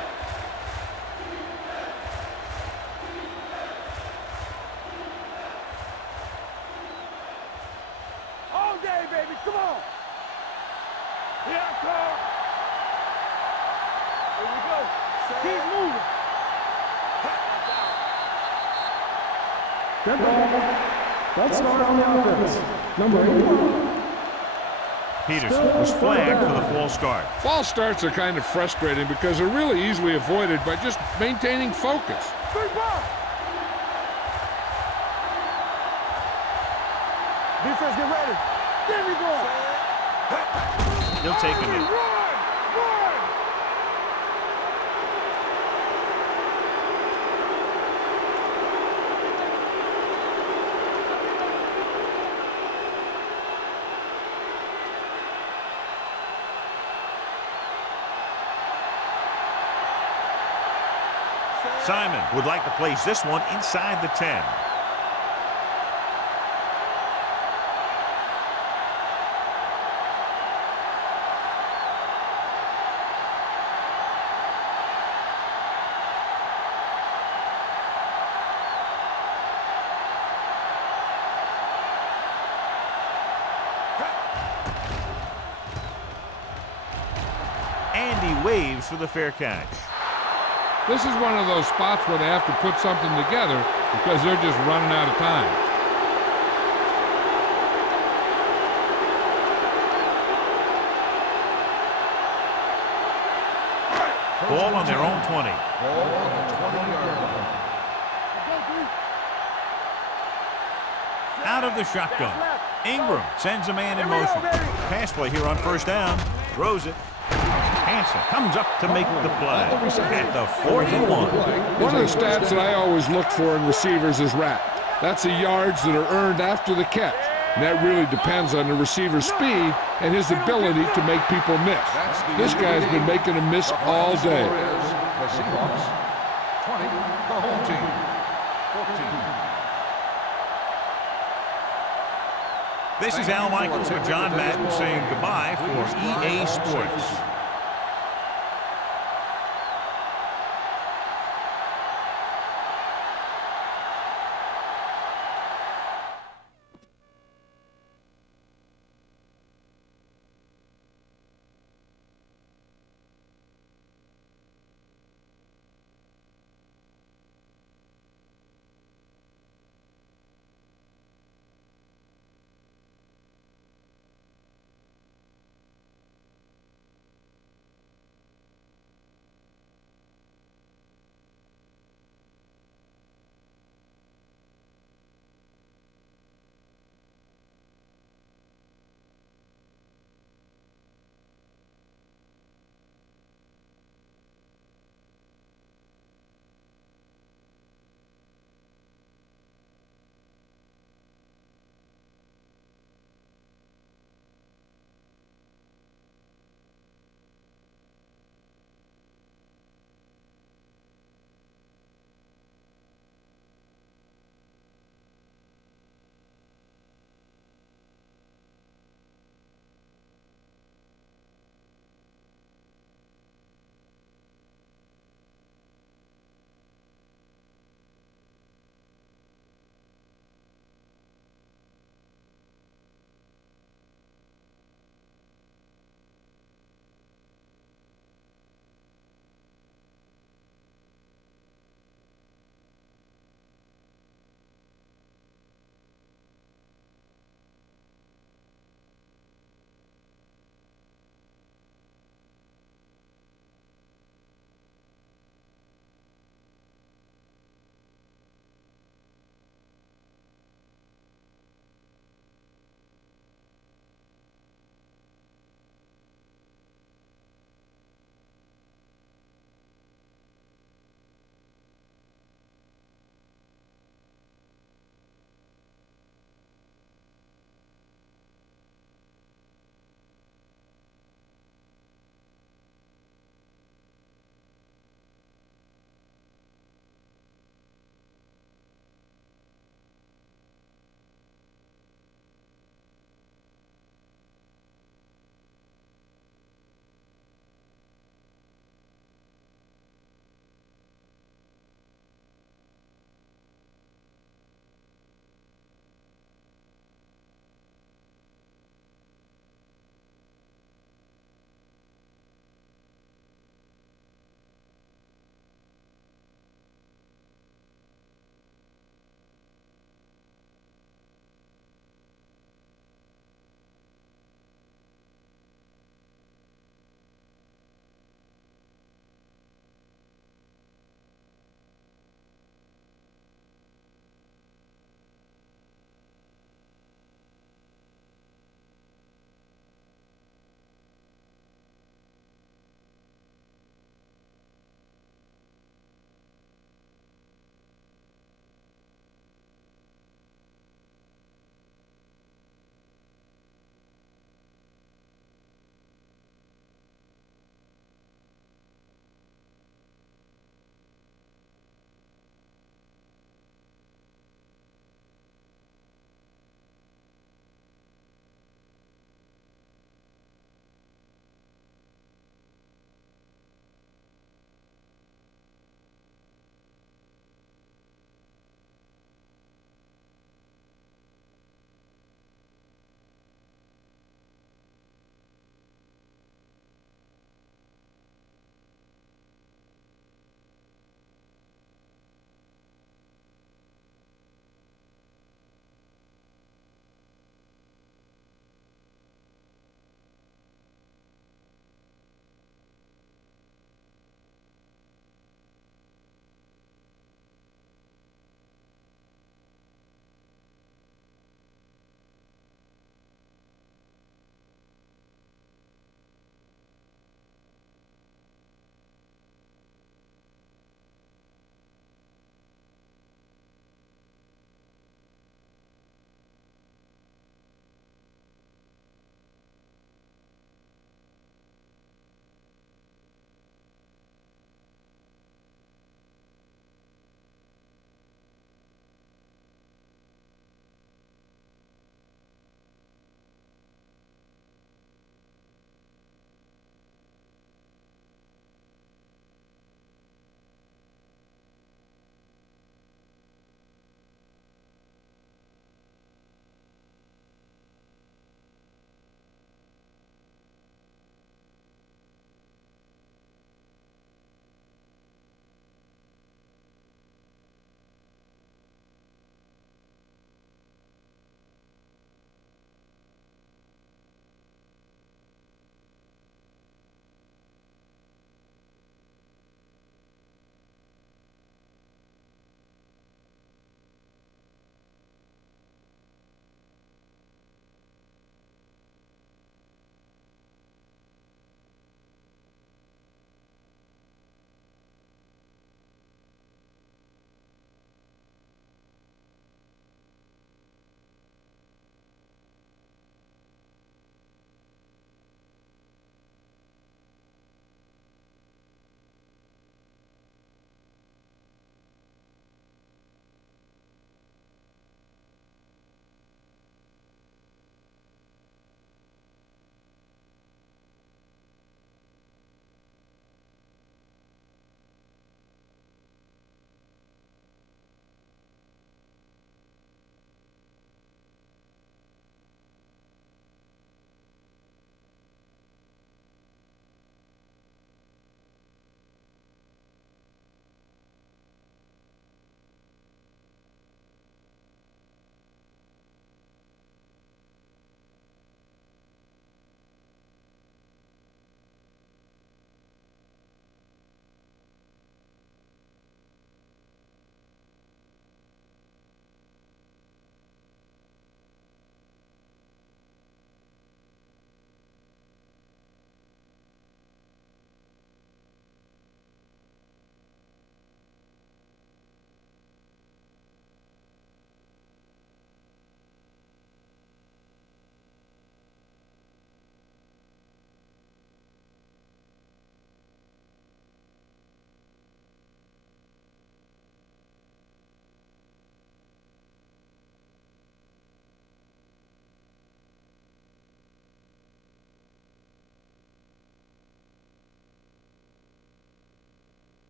All day, baby. Come on. Here I come. Here we go. Keep moving. Dead ball. That's start on the offense. Number 81. Peterson was flagged for the false start. False starts are kind of frustrating because they're really easily avoided by just maintaining focus. Big ball. Defense, get ready. There we go. He'll take him in. Run. Simon would like to place this one inside the 10. And he waves for the fair catch. This is one of those spots where they have to put something together because they're just running out of time. Ball on their own 20. Ball on the 20-yard line. Out of the shotgun. Ingram sends a man in motion. Pass play here on first down. Throws it. Hanson comes up to make the play at the 41. One of the stats that I always look for in receivers is RAP. That's the yards that are earned after the catch. And that really depends on the receiver's speed and his ability to make people miss. This guy's been making them miss all day. The Seahawks, 20, the home team, 14. This is Al Michaels and John Madden saying goodbye for EA Sports.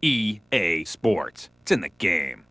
EA Sports. It's in the game.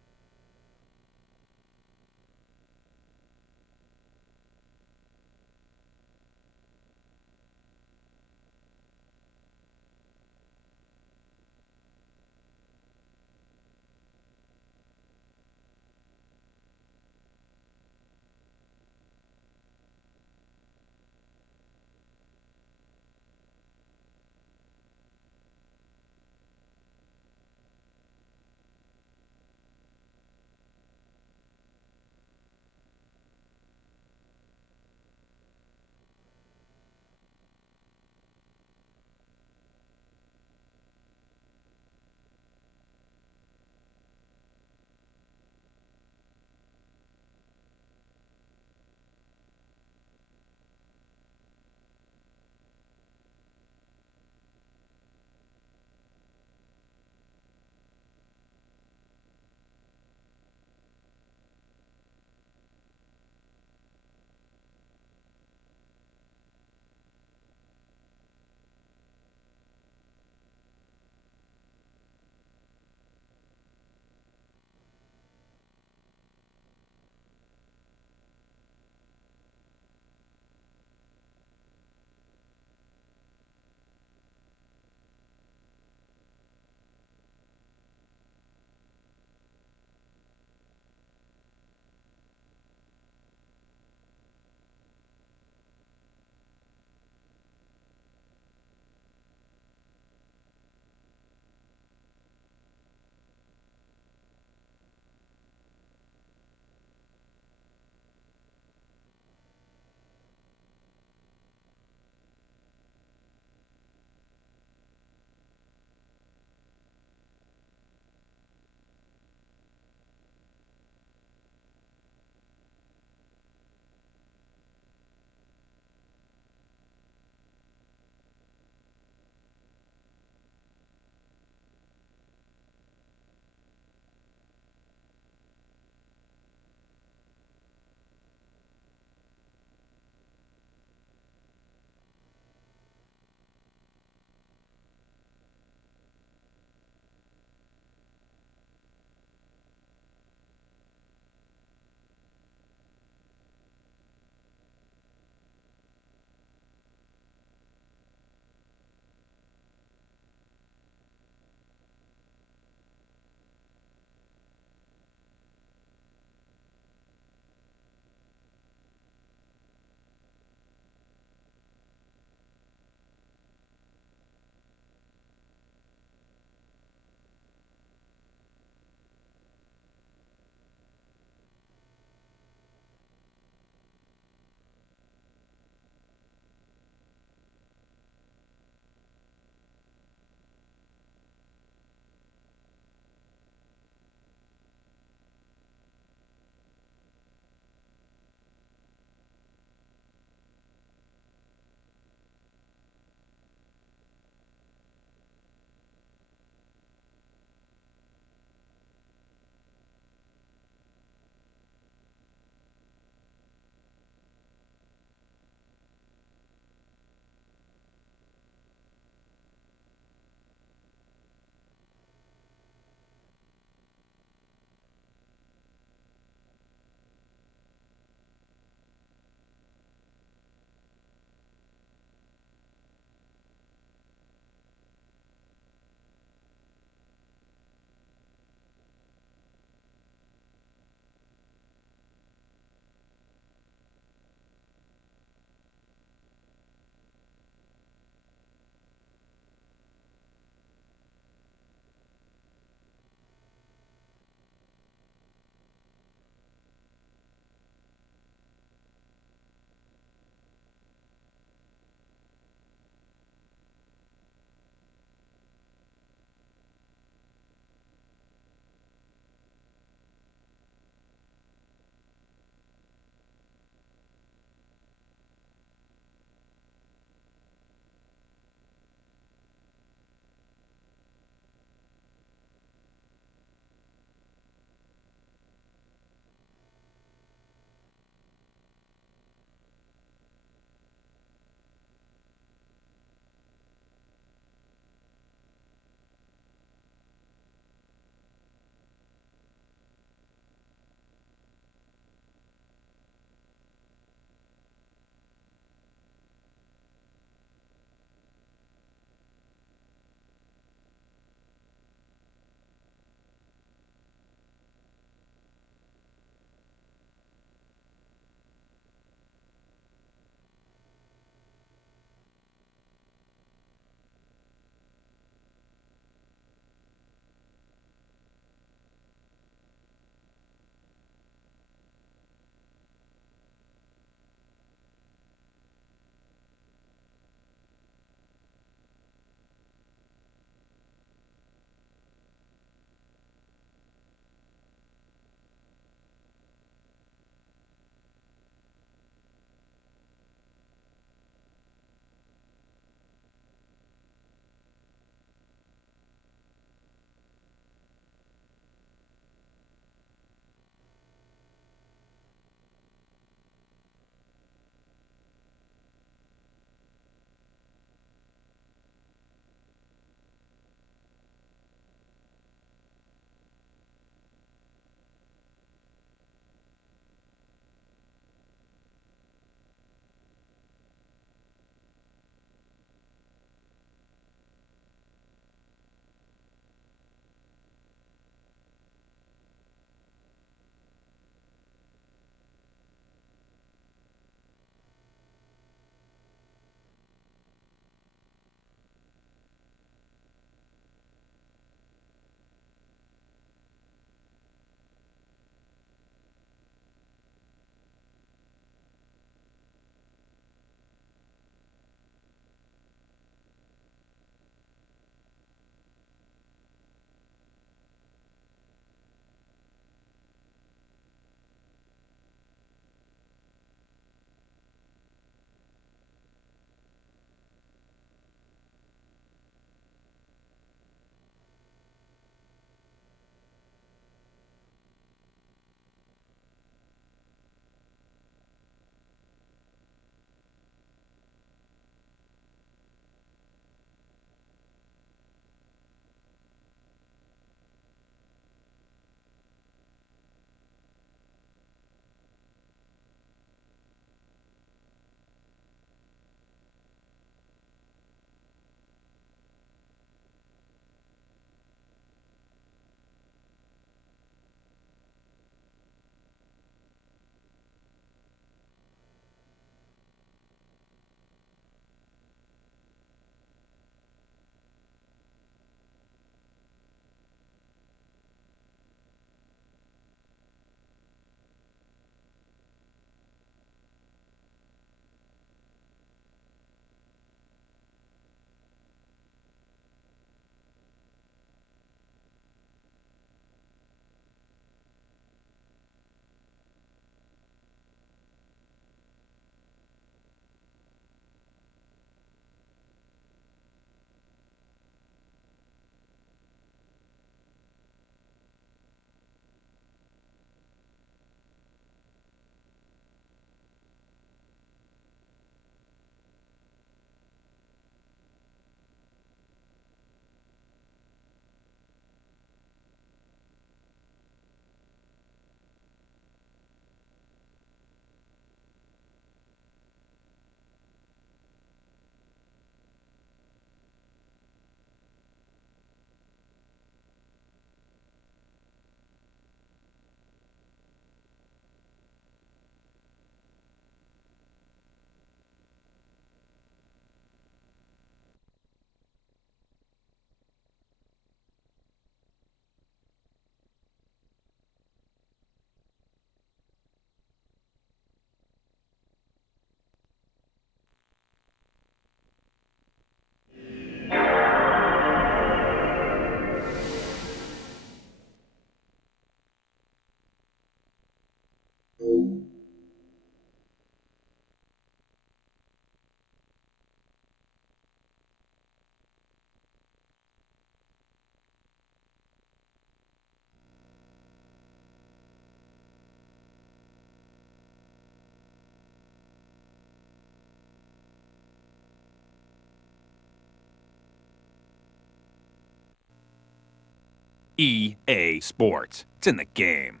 EA Sports. It's in the game.